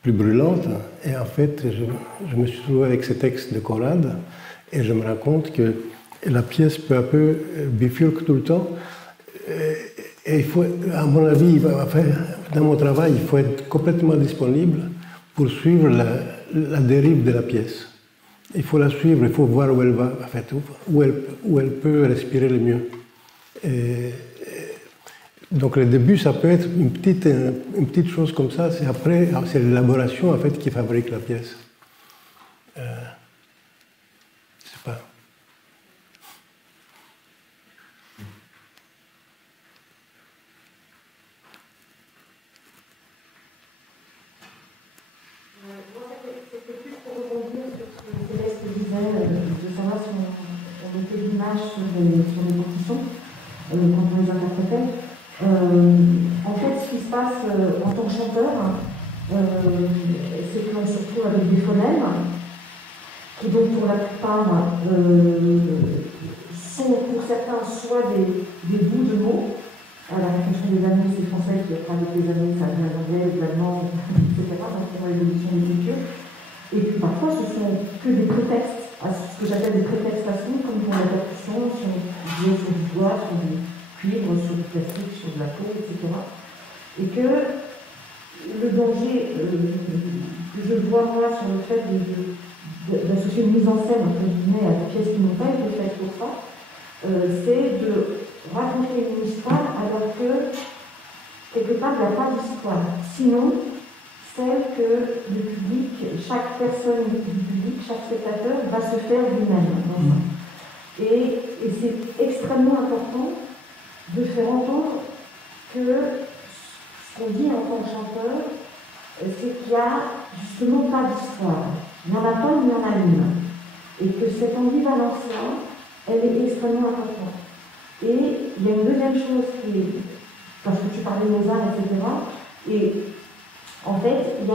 brûlantes, et en fait je me suis trouvé avec ces textes de Conrad, et je me rends compte que la pièce peu à peu bifurque tout le temps. Et il faut, à mon avis, dans mon travail, il faut être complètement disponible pour suivre la dérive de la pièce. Il faut la suivre, il faut voir où elle va, en fait, où elle peut respirer le mieux. Donc le début, ça peut être une petite chose comme ça, c'est après, c'est l'élaboration en fait qui fabrique la pièce. Je sais pas. C'était plus pour rebondir sur ce que Céleste disait, de savoir si on mettait l'image sur les partitions, quand on les interprétait. En fait, ce qui se passe en tant que chanteur, c'est qu'on se retrouve avec des phonèmes, qui donc pour la plupart sont pour certains soit des bouts de mots. À la fonction des années, c'est français, puis après avec les années, ça vient d'anglais, de l'allemand, etc. Donc on a l'évolution des cultures. Et puis parfois, ce sont que des prétextes, ce que j'appelle des prétextes faciles, comme pour la percussion, sur du bois, sur du cuivre, sur du plastique, sur de la peau, etc. Et que le danger que je vois moi sur le fait d'associer une mise en scène, entre guillemets, à des pièces qui n'ont pas été faites pour ça, c'est de raconter une histoire alors que quelque part il n'y a pas d'histoire. Sinon, celle que le public, chaque personne du public, chaque spectateur va se faire lui-même. Et c'est extrêmement important de faire entendre que ce qu'on dit en tant que chanteur, c'est qu'il n'y a justement pas d'histoire. Il n'y en a pas, il y en a une. Et que cette ambivalence-là, elle est extrêmement importante. Et il y a une deuxième chose qui est, parce que tu parlais des arts, etc., et en fait, il y a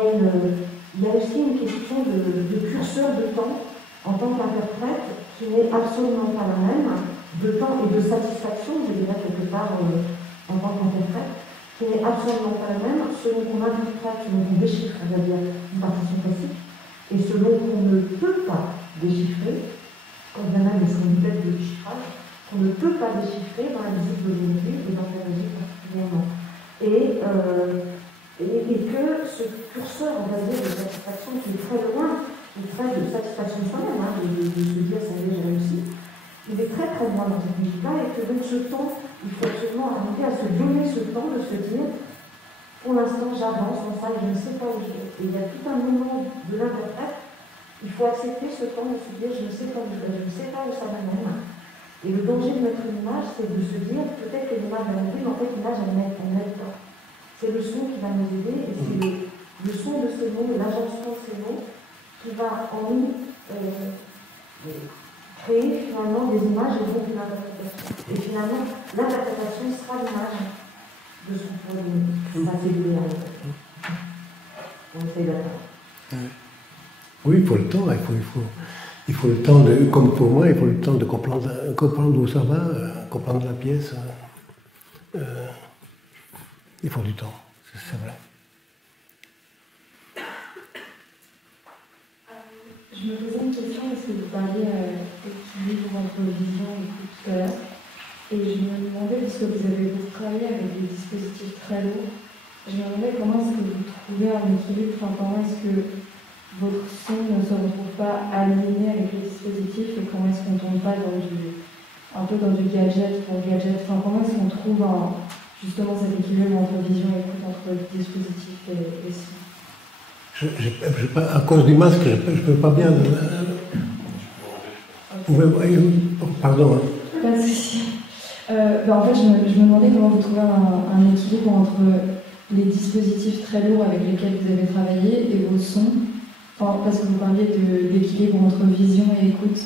aussi une question de curseur de temps en tant qu'interprète qui n'est absolument pas la même, de temps et de satisfaction, je dirais quelque part en tant qu'interprète, qui n'est absolument pas la même selon qu'on interprète, selon qu'on déchiffre, c'est-à-dire une partition classique, et selon qu'on ne peut pas déchiffrer, quand il y en a des méthodes de déchiffrage, qu'on ne peut pas déchiffrer dans la musique d'aujourd'hui et dans la musique particulièrement. Et que ce curseur, on va dire, de satisfaction qui est très loin, qui est très de satisfaction soi-même, de se dire ça y est, j'ai réussi, il est très très loin dans cette musique-là, et que donc ce temps, il faut absolument arriver à se donner ce temps de se dire, pour l'instant j'avance dans ça, je ne sais pas où je vais. Et il y a tout un moment de l'interprète, il faut accepter ce temps de se dire, je ne sais pas où je vais, je ne sais pas où ça m'amène. Et le danger de mettre une image, c'est de se dire, peut-être que l'image elle est vue, mais en fait l'image elle n'aide pas. C'est le son qui va nous aider, et c'est le son de ces mots, l'injonction de ces mots, qui va en nous créer finalement des images et donc une interprétation. Et finalement, l'interprétation sera l'image de ce qu'on pourrait céduler. On essaie d'attendre. Oui, il faut le temps, il faut le temps de, comme pour moi, il faut le temps de comprendre où ça va, comprendre la pièce. Il faut du temps, c'est vrai. Je me posais une question, parce que vous parliez d'équilibre entre vision et écoute tout à l'heure, et je me demandais, puisque vous avez beaucoup travaillé avec des dispositifs très lourds, je me demandais comment est-ce que vous trouvez un équilibre, enfin, comment est-ce que votre son ne se retrouve pas aligné avec les dispositifs, et comment est-ce qu'on ne tombe pas un peu dans du gadget pour gadget, enfin, comment est-ce qu'on trouve justement cet équilibre entre vision et écoute, entre dispositifs et son? À cause du masque, je ne peux pas bien. Pardon. Pas de souci. En fait, je me demandais comment vous trouvez un équilibre entre les dispositifs très lourds avec lesquels vous avez travaillé et vos sons. Enfin, parce que vous parliez d'équilibre entre vision et écoute.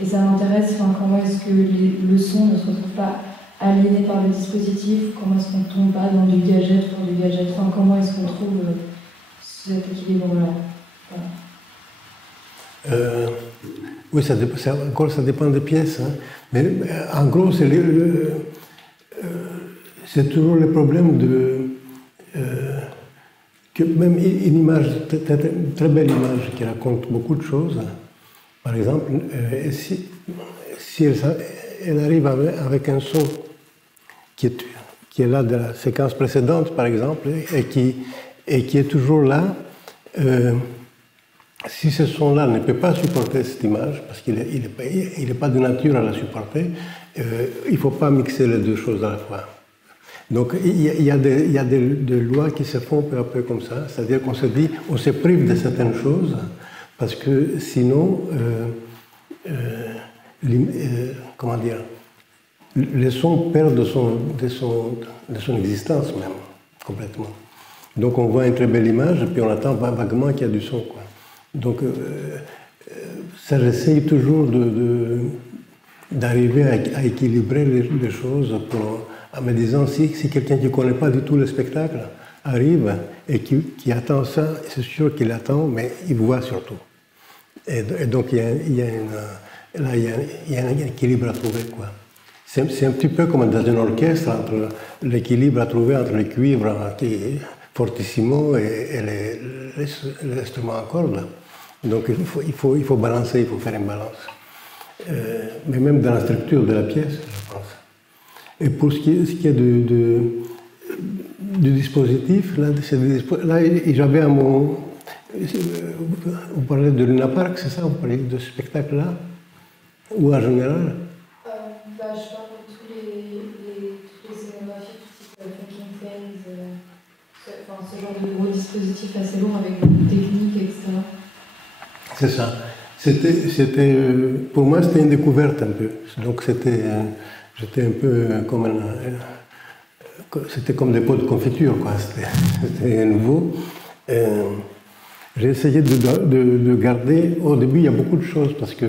Et ça m'intéresse, comment est-ce que le son ne se retrouve pas aliéné par le dispositif, comment est-ce qu'on ne tombe pas dans du gadget pour du gadget, comment est-ce qu'on trouve cet équilibre-là. Voilà. Oui, ça dépend des pièces. Hein. Mais en gros, c'est toujours le problème que même une image, une très belle image qui raconte beaucoup de choses, par exemple, si elle arrive avec un son qui est là de la séquence précédente, par exemple, et qui est toujours là, si ce son-là ne peut pas supporter cette image, parce qu'il n'est pas de nature à la supporter, il ne faut pas mixer les deux choses à la fois. Donc il y a des lois qui se font peu à peu comme ça, c'est-à-dire qu'on se dit, on se prive de certaines choses, parce que sinon, comment dire, le son perd de son existence même, complètement. Donc on voit une très belle image, et puis on attend vaguement qu'il y a du son, quoi. Donc ça, j'essaye toujours d'arriver à équilibrer les choses en me disant, si quelqu'un qui ne connaît pas du tout le spectacle arrive et qui attend ça, c'est sûr qu'il attend, mais il voit surtout. Et donc il y a un équilibre à trouver, quoi. C'est un petit peu comme dans un orchestre, entre l'équilibre à trouver entre le cuivre qui est fortissimo et l'instrument à cordes. Donc il faut balancer, il faut faire une balance. Mais même dans la structure de la pièce, je pense. Et pour ce qui est du dispositif, là j'avais un mot. Vous parlez de Luna Park, c'est ça? Vous parlez de ce spectacle-là? Ou en général? Je parle de toutes les scénographies, tout type Funking Things, ce genre de gros dispositifs assez lourds avec beaucoup de techniques, etc. C'est ça. Pour moi, c'était une découverte un peu. Donc j'étais un peu comme c'était comme des pots de confiture, quoi. C'était nouveau. J'ai essayé de garder. Au début, il y a beaucoup de choses parce que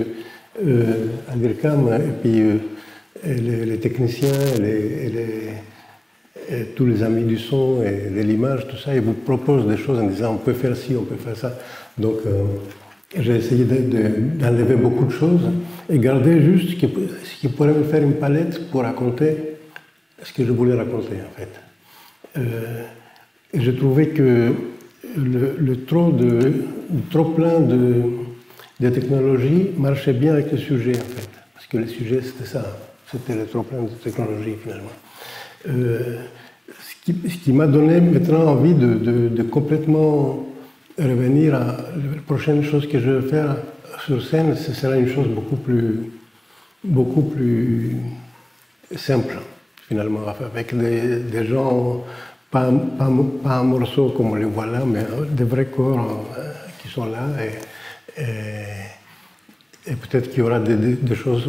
à l'IRCAM et puis les techniciens et tous les amis du son et de l'image, tout ça, ils vous proposent des choses en disant on peut faire ci, on peut faire ça. Donc j'ai essayé d'enlever beaucoup de choses et garder juste ce qui pourrait me faire une palette pour raconter ce que je voulais raconter, en fait. Et j'ai trouvé que le trop plein de technologies marchait bien avec le sujet, en fait. Parce que le sujet, c'était ça. C'était le trop plein de technologies, finalement. Ce qui m'a donné maintenant envie de complètement revenir à la prochaine chose que je vais faire sur scène, ce sera une chose beaucoup plus simple, finalement, avec des gens, pas un morceau comme on les voit là, mais des vrais corps qui sont là, et peut-être qu'il y aura des choses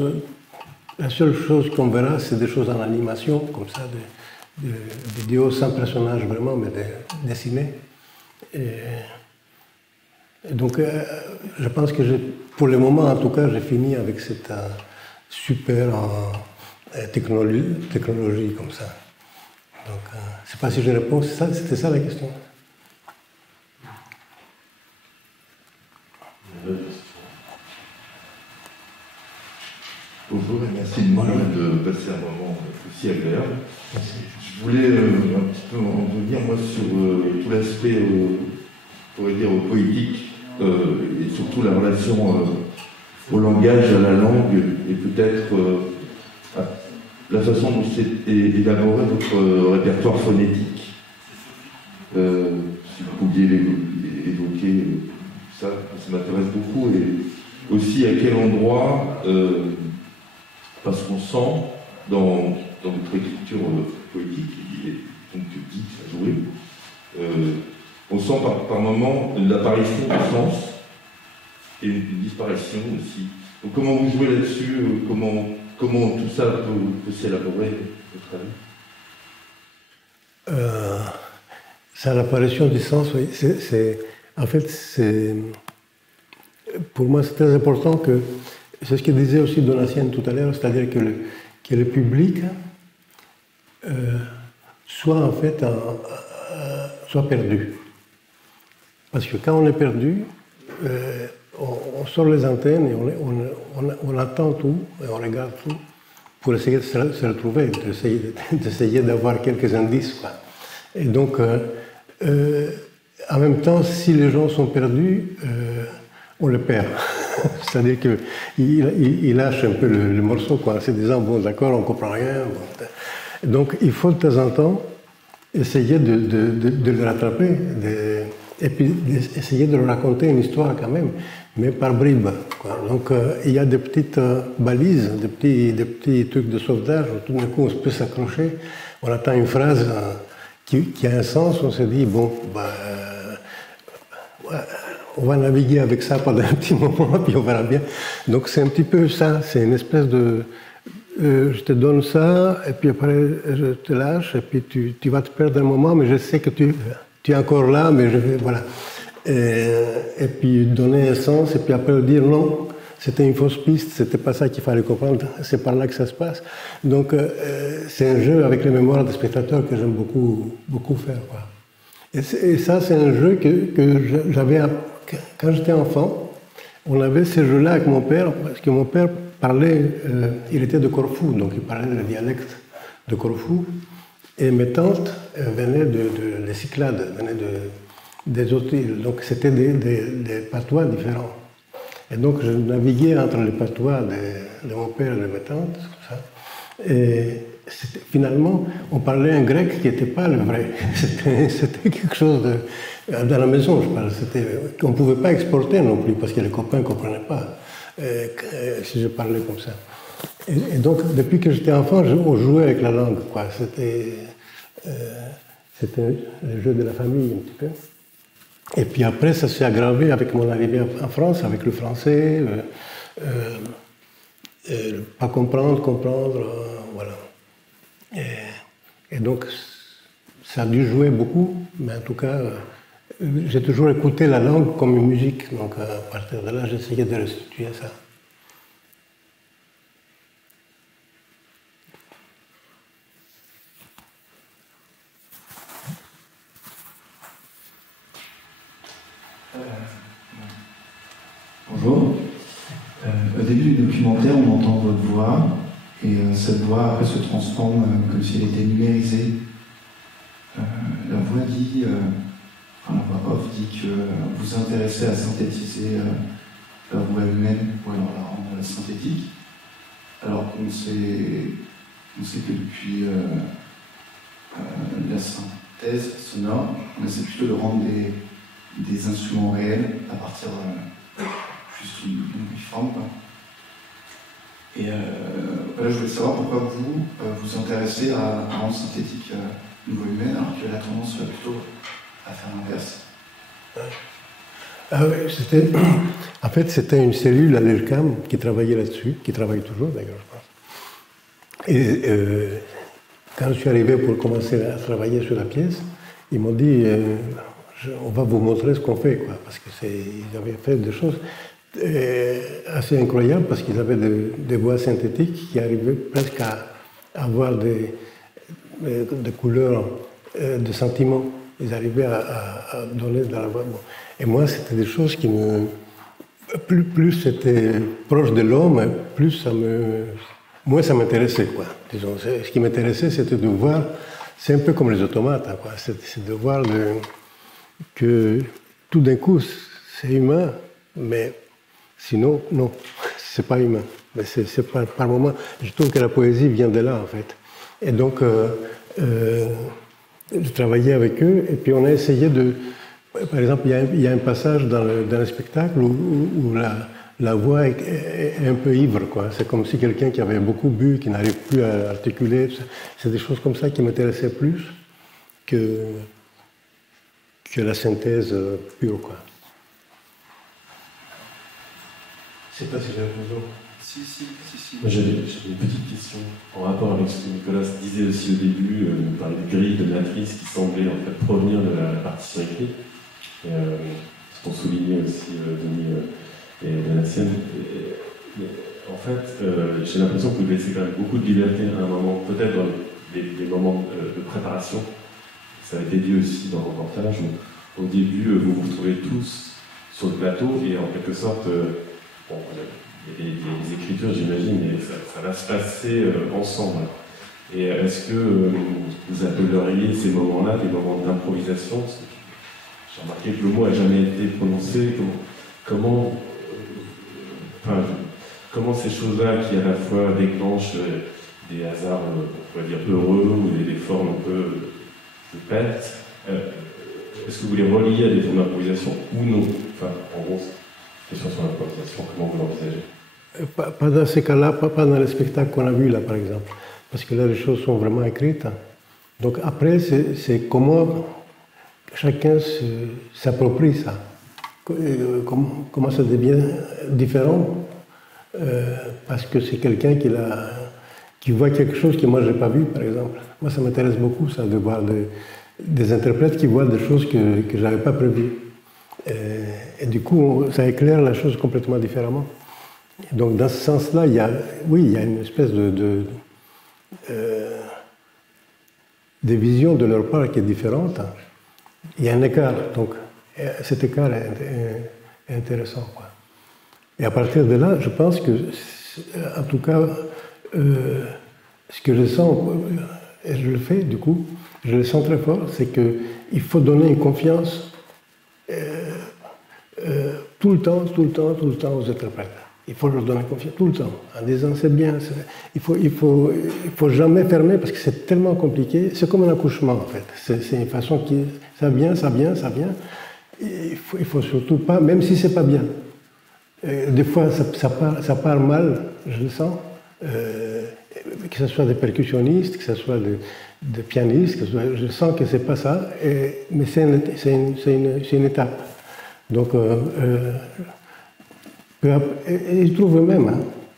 La seule chose qu'on verra, c'est des choses en animation, comme ça, des vidéos sans personnage vraiment, mais dessinées. Et donc, je pense que pour le moment, en tout cas, j'ai fini avec cette super technologie comme ça. Donc, je ne sais pas si je réponds, c'était ça la question. Bonjour et merci de passer un moment aussi agréable. Je voulais un petit peu en revenir moi sur tout l'aspect, on pourrait dire, poétique et surtout la relation au langage, à la langue et peut-être la façon dont c'est élaboré votre répertoire phonétique. Si vous pouviez évoquer ça m'intéresse beaucoup et aussi à quel endroit parce qu'on sent dans votre écriture poétique, et donc dite, jouée, on sent par moments l'apparition du sens et une disparition aussi. Donc comment vous jouez là-dessus, comment tout ça peut s'élaborer, à votre avis? C'est l'apparition du sens, oui. En fait, pour moi, c'est très important que c'est ce que disait aussi Donatienne tout à l'heure, c'est-à-dire que le public soit en fait soit perdu. Parce que quand on est perdu, on sort les antennes et on attend tout et on regarde tout pour essayer de se retrouver, d'essayer d'avoir quelques indices, quoi. Et donc, en même temps, si les gens sont perdus, on les perd. C'est-à-dire qu'il lâche un peu le morceau, quoi, en se disant, bon, d'accord, on ne comprend rien. Bon. Donc, il faut de temps en temps essayer de le rattraper, et puis essayer de leur raconter une histoire quand même, mais par bribes, quoi. Donc, il y a des petites balises, des petits trucs de sauvetage, où tout d'un coup, on peut s'accrocher, on attend une phrase qui a un sens, on se dit, bon, on va naviguer avec ça pendant un petit moment, puis on verra bien. Donc c'est un petit peu ça, c'est une espèce de... je te donne ça, et puis après je te lâche, et puis tu vas te perdre un moment, mais je sais que tu es encore là, mais je vais... Voilà. Et puis donner un sens, et puis après dire non, c'était une fausse piste, c'était pas ça qu'il fallait comprendre, c'est par là que ça se passe. Donc c'est un jeu avec les mémoires des spectateurs que j'aime beaucoup faire, quoi. Et ça, c'est un jeu que j'avais... Quand j'étais enfant, on avait ce jeu-là avec mon père, parce que mon père parlait... il était de Corfou, donc il parlait le dialecte de Corfou. Et mes tantes venaient des Cyclades, venaient des autres îles. Donc c'était des patois différents. Et donc je naviguais entre les patois de mon père et de mes tantes, comme ça. Et finalement, on parlait un grec qui n'était pas le vrai. C'était quelque chose dans la maison, je parle. Qu'on ne pouvait pas exporter non plus, parce que les copains ne comprenaient pas si je parlais comme ça. Et donc, depuis que j'étais enfant, on jouait avec la langue, quoi. C'était le jeu de la famille, un petit peu. Et puis après, ça s'est aggravé avec mon arrivée en France, avec le français. Pas comprendre, voilà. Et donc, ça a dû jouer beaucoup, mais en tout cas, j'ai toujours écouté la langue comme une musique. Donc, à partir de là, j'essayais de restituer ça. Bonjour. Au début du documentaire, on entend votre voix, et cette voix après se transforme comme si elle était numérisée. La voix dit, la voix off dit que vous vous intéressez à synthétiser la voix humaine pour alors la rendre synthétique, alors qu'on sait que depuis la synthèse sonore, on essaie plutôt de rendre des instruments réels à partir juste d'une forme. Et voilà, je voulais savoir pourquoi vous vous intéressez à rendre synthétique une voix humaine, alors que la tendance va plutôt à faire l'inverse. Ah oui, en fait, c'était une cellule à l'ELCAM qui travaillait là-dessus, qui travaille toujours d'ailleurs, je pense. Et quand je suis arrivé pour commencer à travailler sur la pièce, ils m'ont dit on va vous montrer ce qu'on fait, quoi, parce qu'ils avaient fait des choses assez incroyables, parce qu'ils avaient des voix synthétiques qui arrivaient presque à avoir des couleurs, de sentiments. Ils arrivaient à donner de la voix. Bon. Et moi, c'était des choses qui me... Plus c'était proche de l'homme, plus moins ça m'intéressait, quoi. Disons, ce qui m'intéressait, c'était de voir... C'est un peu comme les automates, hein, quoi. C'est de voir que tout d'un coup, c'est humain, mais sinon, non, c'est pas humain. Mais c'est par moment... Je trouve que la poésie vient de là, en fait. Et donc... je travaillais avec eux et puis on a essayé de... Par exemple, il y a un passage dans le spectacle où la voix est un peu ivre, quoi. C'est comme si quelqu'un qui avait beaucoup bu, qui n'arrive plus à articuler. C'est des choses comme ça qui m'intéressaient plus que la synthèse pure, quoi. Je ne sais pas si j'ai répondu. Si. Moi, j'avais une petite question en rapport avec ce que Nicolas disait aussi au début, par les grilles de matrice qui semblaient en fait provenir de la partition écrite. Ce qu'ont souligné aussi Denis et Donatienne. En fait, j'ai l'impression que vous laissez quand même beaucoup de liberté à un moment, peut-être dans les moments de préparation. Ça a été dit aussi dans le reportage où, au début, vous vous retrouvez tous sur le plateau et en quelque sorte, bon, il y a des écritures, j'imagine, mais ça va se passer ensemble. Et est-ce que vous appelleriez ces moments-là des moments d'improvisation? J'ai remarqué que le mot n'a jamais été prononcé. Comment ces choses-là qui à la fois déclenchent des hasards, on pourrait dire heureux, ou des formes un peu de perte, est-ce que vous les reliez à des formes d'improvisation ou non? Enfin, en gros, question sur l'improvisation, comment vous l'envisagez? Pas dans ces cas-là, pas dans les spectacles qu'on a vus là, par exemple. Parce que là, les choses sont vraiment écrites. Donc après, c'est comment chacun s'approprie ça. Comment ça devient différent. Parce que c'est quelqu'un qui voit quelque chose que moi, je n'ai pas vu, par exemple. Moi, ça m'intéresse beaucoup, ça, de voir des interprètes qui voient des choses que je n'avais pas prévues. Et du coup, ça éclaire la chose complètement différemment. Donc, dans ce sens-là, il y a une espèce de vision de leur part qui est différente. Il y a un écart, donc cet écart est intéressant, quoi. Et à partir de là, je pense que, en tout cas, ce que je sens, et je le fais du coup, je le sens très fort, c'est qu'il faut donner une confiance tout le temps aux interprètes. Il faut leur donner confiance tout le temps, en disant c'est bien. Il faut jamais fermer parce que c'est tellement compliqué. C'est comme un accouchement en fait. C'est une façon qui ça vient. Il faut surtout pas, même si c'est pas bien. Des fois ça part mal, je le sens. Que ce soit des percussionnistes, que ce soit des pianistes, je sens que c'est pas ça. Mais c'est une étape. Donc et ils trouvent eux-mêmes, hein,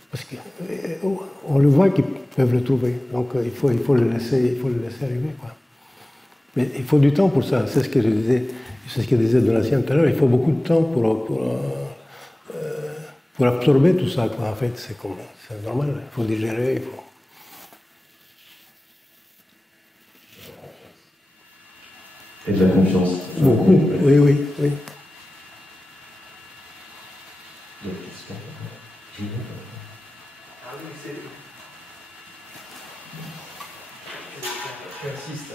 parce qu'on le voit qu'ils peuvent le trouver. Donc il faut le laisser arriver, quoi. Mais il faut du temps pour ça. C'est ce que je disais, c'est ce que disait Donatien tout à l'heure. Il faut beaucoup de temps pour absorber tout ça, quoi. En fait, c'est normal. Il faut digérer. Et de la confiance. Beaucoup. Oui. D'autres questions? Ah oui, c'est... Persiste.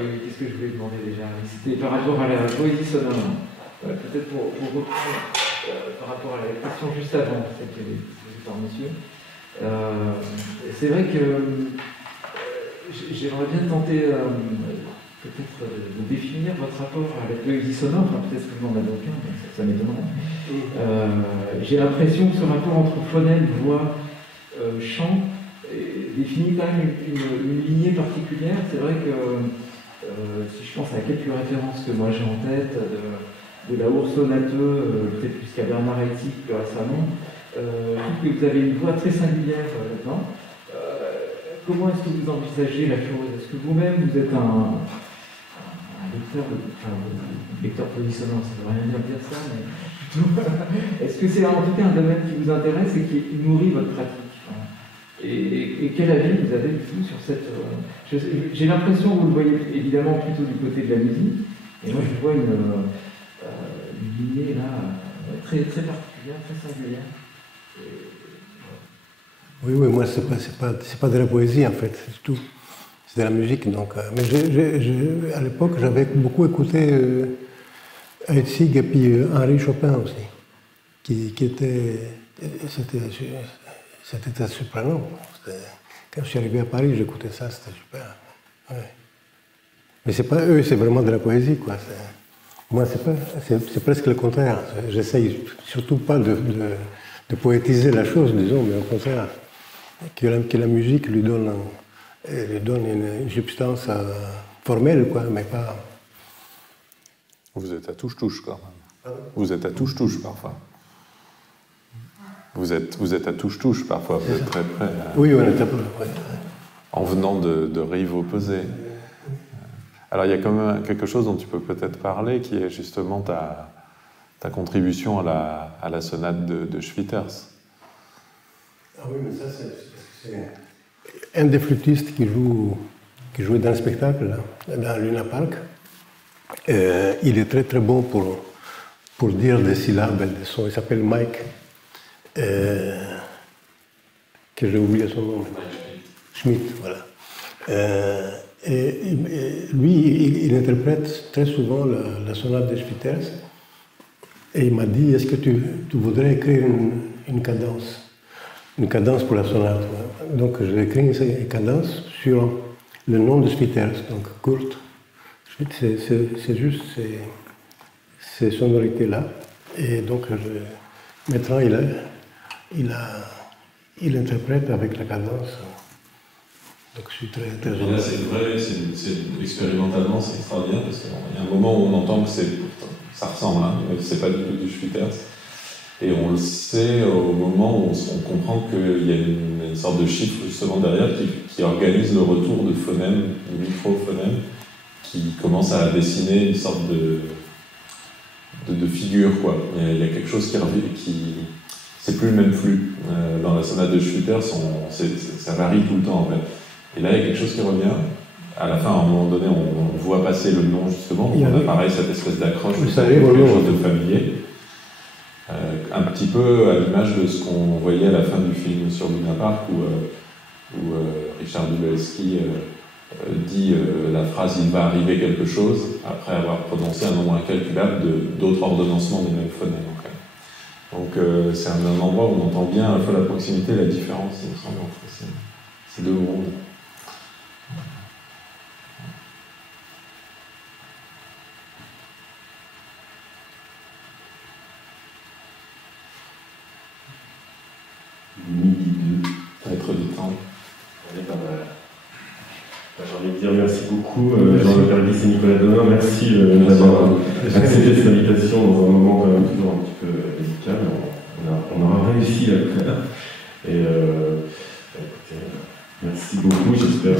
Oui, qu'est-ce que je voulais demander déjà? C'était par rapport à la poésie sonore. Peut-être pour reprendre par rapport à la question juste avant, celle qui avait posée par monsieur. C'est vrai que j'aimerais bien tenter peut-être de définir votre rapport à la poésie sonore, enfin peut-être que vous n'en avez aucun, mais ça m'étonnerait. J'ai l'impression que ce rapport entre phonème, voix, chant définit quand même une lignée particulière. C'est vrai que si je pense à quelques références que moi j'ai en tête, de la Sonateux, peut-être jusqu'à Bernard Haitink plus récemment. Je trouve que vous avez une voix très singulière là-dedans. Comment est-ce que vous envisagez la chose? Est-ce que vous-même, vous êtes un lecteur polysonant, ça ne veut rien dire ça, mais est-ce que c'est en tout cas un domaine qui vous intéresse et qui nourrit votre pratique? Et quel avis vous avez du tout sur cette... J'ai l'impression que vous le voyez évidemment plutôt du côté de la musique, et moi je vois une lignée là très, très particulière, très singulière. Oui, moi c'est pas de la poésie en fait, c'est tout. C'est de la musique donc. Mais à l'époque j'avais beaucoup écouté Heitzig et puis Henri Chopin aussi, qui était... C'était surprenant. Quand je suis arrivé à Paris, j'écoutais ça, c'était super. Ouais. Mais c'est pas eux, c'est vraiment de la poésie, quoi. Moi, c'est presque le contraire. J'essaye surtout pas de poétiser la chose, disons, mais au contraire, que la musique lui donne une substance formelle, quoi, mais pas... Vous êtes à touche-touche, quand même. Vous êtes à touche-touche, parfois. Vous êtes à touche-touche parfois, vous êtes très près. Oui, on est à peu près. En venant de rives opposées. Alors il y a quand même quelque chose dont tu peux peut-être parler, qui est justement ta contribution à la sonate de Schwitters. Ah oui, mais ça c'est un des flûtistes qui jouait dans le spectacle, là, dans Luna Park. Il est très très bon pour dire des syllabes et des sons. Il s'appelle Mike. Que j'ai oublié son nom. Schmidt, voilà. Et lui, il interprète très souvent la sonate de Schwitters. Et il m'a dit, est-ce que tu voudrais écrire une cadence pour la sonate? Donc j'ai écrit une cadence sur le nom de Schwitters, donc Kurt. C'est juste ces sonorités-là. Et donc maintenant, il interprète avec la cadence. Donc je suis très heureux. Là, c'est vrai, expérimentalement, c'est extraordinaire, parce qu'il y a un moment où on entend que ça ressemble, hein, c'est pas du tout du Schwitters. Et on le sait au moment où on comprend qu'il y a une sorte de chiffre justement derrière qui organise le retour de phonèmes, de micro-phonèmes, qui commence à dessiner une sorte de figure, quoi. Il y a quelque chose qui c'est plus le même flux. Dans la sonate de Schwitters, ça varie tout le temps, en fait. Et là, il y a quelque chose qui revient. À la fin, à un moment donné, on voit passer le nom, justement. On a pareil cette espèce d'accroche, quelque chose de familier. Un petit peu à l'image de ce qu'on voyait à la fin du film sur Luna Park, où Richard Dubelski dit la phrase « il va arriver quelque chose » après avoir prononcé un nombre incalculable d'autres ordonnancements des mêmes phonèmes. Donc c'est un endroit où on entend bien à la fois la proximité et la différence, il me semble, entre ces deux mondes. Ça va être du temps. J'ai envie de dire merci beaucoup, Jean-Luc Vergis et Nicolas Donin. Merci d'avoir accepté cette invitation dans un moment quand même toujours un petit peu délicat. On aura réussi à le faire. Et écoutez, merci beaucoup, j'espère